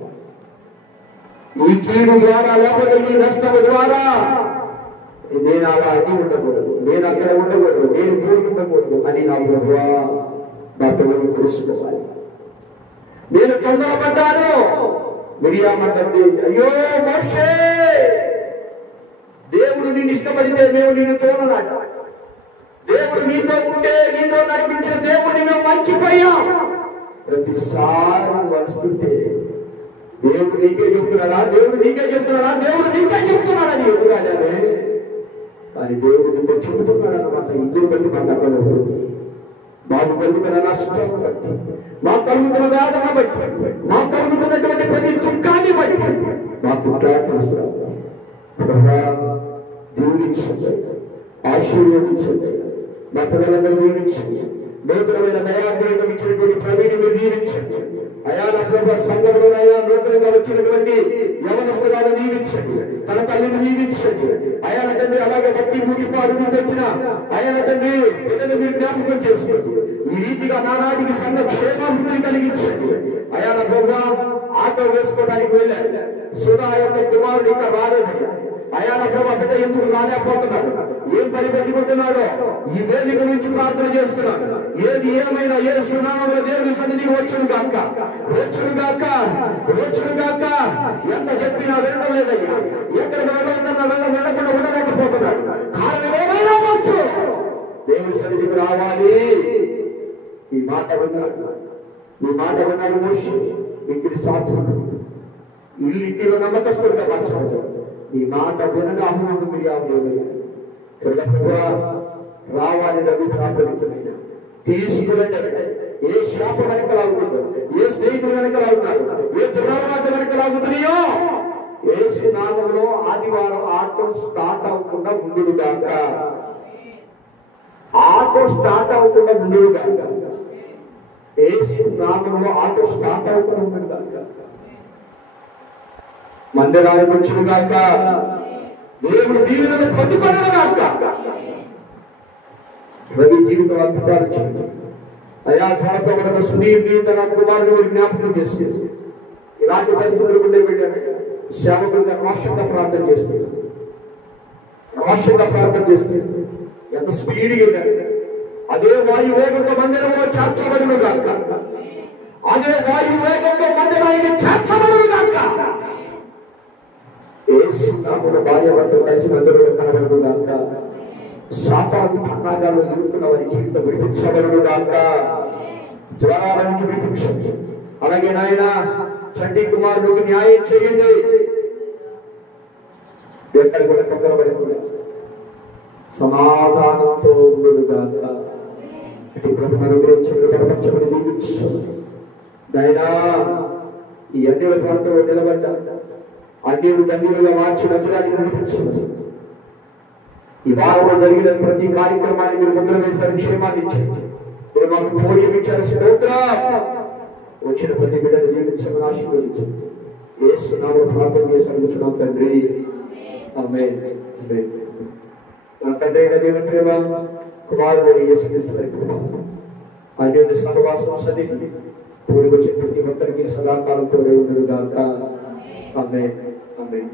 ఈ కీడు ద్వారా లేకపోతే ఈ నష్టం ద్వారా నేను అలా అడ్డి ఉండకూడదు, నేను అక్కడ ఉండకూడదు, నేను పోయి ఉండకూడదు అని నా ప్రభువా నా పిల్లలు తెలుసుకోవాలి. నేను తొందరపడ్డాను. మిరియామంటుంది, అయ్యో మోషే, దేవుడు నిన్ను ఇష్టపడితే మేము నిన్ను తోలనాడు. దేవుడు నీతో ఉంటే, నీతో నడిపించిన దేవుడిని మేము మర్చిపోయాం. ప్రతిసారి నువ్వు వస్తుంటే దేవుడు నీకే చెప్తున్నాడా, దేవుడు నీకే చెప్తున్నాడా, దేవుడు నీకే చెప్తున్నాడని ఎదురాడానే. కానీ దేవుడు నీతో చెబుతున్నాడు అన్నమాట. ఇద్దరు బట్టి మాకు అర్థమవుతుంది. మాకు కలుగుతున్న నష్టం బట్టి, మాకు కలుగుతున్న వేదన బట్టి, మాకు కలుగుతున్నటువంటి ప్రతి దుఃఖాన్ని బట్టి మాకు తెలుసు. దీవించండి, ఆశీర్వదించండి, మా పిల్లలందరూ దీవించండి. నూతనమైన దయాగ్రహం ఇచ్చినటువంటి ప్రవీణి మీరు దీవించండి. అయా నా ప్రభు సంఘంలోనైనా నూతనంగా వచ్చినటువంటి యవనస్తులను దీవించండి, తన తల్లిని దీవించండి. అయా నా తండ్రి, అలాగే బట్టి ఊటిపాడును తెచ్చిన అయా నా తండ్రి బిడ్డను మీరు జ్ఞాపకం చేసుకోండి. ఈ రీతిగా నానాటికి సంఘ క్షేమాభివృద్ధి కలిగించండి. అయా నా ప్రభు ఆటో వేసుకోవడానికి వెళ్ళాడు. సుధా యొక్క కుమారుడు ఇంకా రాలేదు. అయా నా ప్రభు బిడ్డ ఎందుకు రాలేకపోతున్నాడు, ఏం పని పెట్టుకుంటున్నాడో ఈ వేదిక నుంచి ప్రార్థన చేస్తున్నాడు. ఏది ఏమైనా ఏ సునామంలో దేవుని సన్నిధికి వచ్చును గాక, వచ్చును గాక, వచ్చును గాక. ఎంత చెప్పినా వెళ్ళడం లేదయ్యా. ఎక్కడికి వెళ్ళొద్దన్నా వెళ్ళకుండా ఉండలేకపోతున్నాడు. కారణం ఏమైనా వచ్చు, దేవుని సన్నిధికి రావాలి. ఈ మాట విన్నాడు, ఈ మాట విన్నాడు మోషే. ఇంటిని సాధుడు, ఇంటిలో నమ్మకస్తుడిగా మార్చబడ్డాడు. ఈ మాట వినగా అహరోను మిరియాము రావాలి. రవి ప్రార్థన తీసుకురండి. ఏ శాపం వెనక లాగుతుందో, ఏ స్నేహితులు వెనక లాగుతారు, ఏ దుర్వార్త వెనక లాగుతున్నాయో యేసు నామములో ఆదివారం ఆటో స్టార్ట్ అవ్వకుండా ముందుడు గాక. ఆటో స్టార్ట్ అవ్వకుండా ముందుడు గాక. యేసు నామములో ఆటో స్టార్ట్ అవ్వకుండా ముందుడు గాక. మందిరానికి వచ్చిన గాక. దేవుడు దీవెనలు పొందుకొనను గాక. రవి జీవితం అద్భుతాలు వచ్చింది. అయా త్వరపడిన సునీల్ తన కుమారుడు జ్ఞాపకం చేసి ఇలాంటి పరిస్థితులు ఉండే వెళ్ళాడు. సేవకుడిగా రోషంగా ప్రార్థన చేస్తుంది, రోషంగా ప్రార్థన చేస్తుంది. ఎంత స్పీడ్గా వెళ్ళాడు. అదే వాయువేగంతో మందిరంలో చేర్చబడును గాక, అదే వాయువేగంతో మందిరాన్ని చేర్చబడును గాక. యేసు నామమున భార్యాభర్తలు కలిసి మందిరంలో కనబడును గాక. శాపాలు పన్నాగాల్లో ఇరుక్కున్న వారి జీవితం విడిపించబడును గాక. జ్వరాల నుంచి విడిపించండి. అలాగే నాయన చండీ కుమారుడికి న్యాయం చేయండి. ఎక్కడ కూడా తొందరపడకుండా సమాధానంతో ఉండును గాక. ఇటు ప్రభుత్వం అనుగ్రహించబడి బలపరచబడి దీవించండి నాయనా. ఈ అన్యుల ప్రాంతంలో నిలబడ్డ అన్యులు ధన్యులుగా మార్చి మందిరాన్ని నడిపించండి. ఈ వారంలో జరిగిన ప్రతి కార్యక్రమాన్ని మీరు ముందర వేశారు, క్షేమాన్ని ఇచ్చింది. మీరు మాకు పోలియం ఇచ్చారు. స్తోత్రం. వచ్చిన ప్రతి బిడ్డను దీవించమని ఆశీర్వదించండి. యేసు నామమున ప్రార్థన చేసి అడుగుతున్నాం తండ్రి. ఆమేన్. ఆమేన్. మన తండ్రి అయిన దేవుని ప్రేమ, కుమారుడైన యేసుక్రీస్తు వారి కృప, అన్యోన్య సహవాసం సన్నిధి కూడి వచ్చిన ప్రతి ఒక్కరికి సదాకాలం తోడే ఉండును గాక. ఆమేన్. ఆమేన్.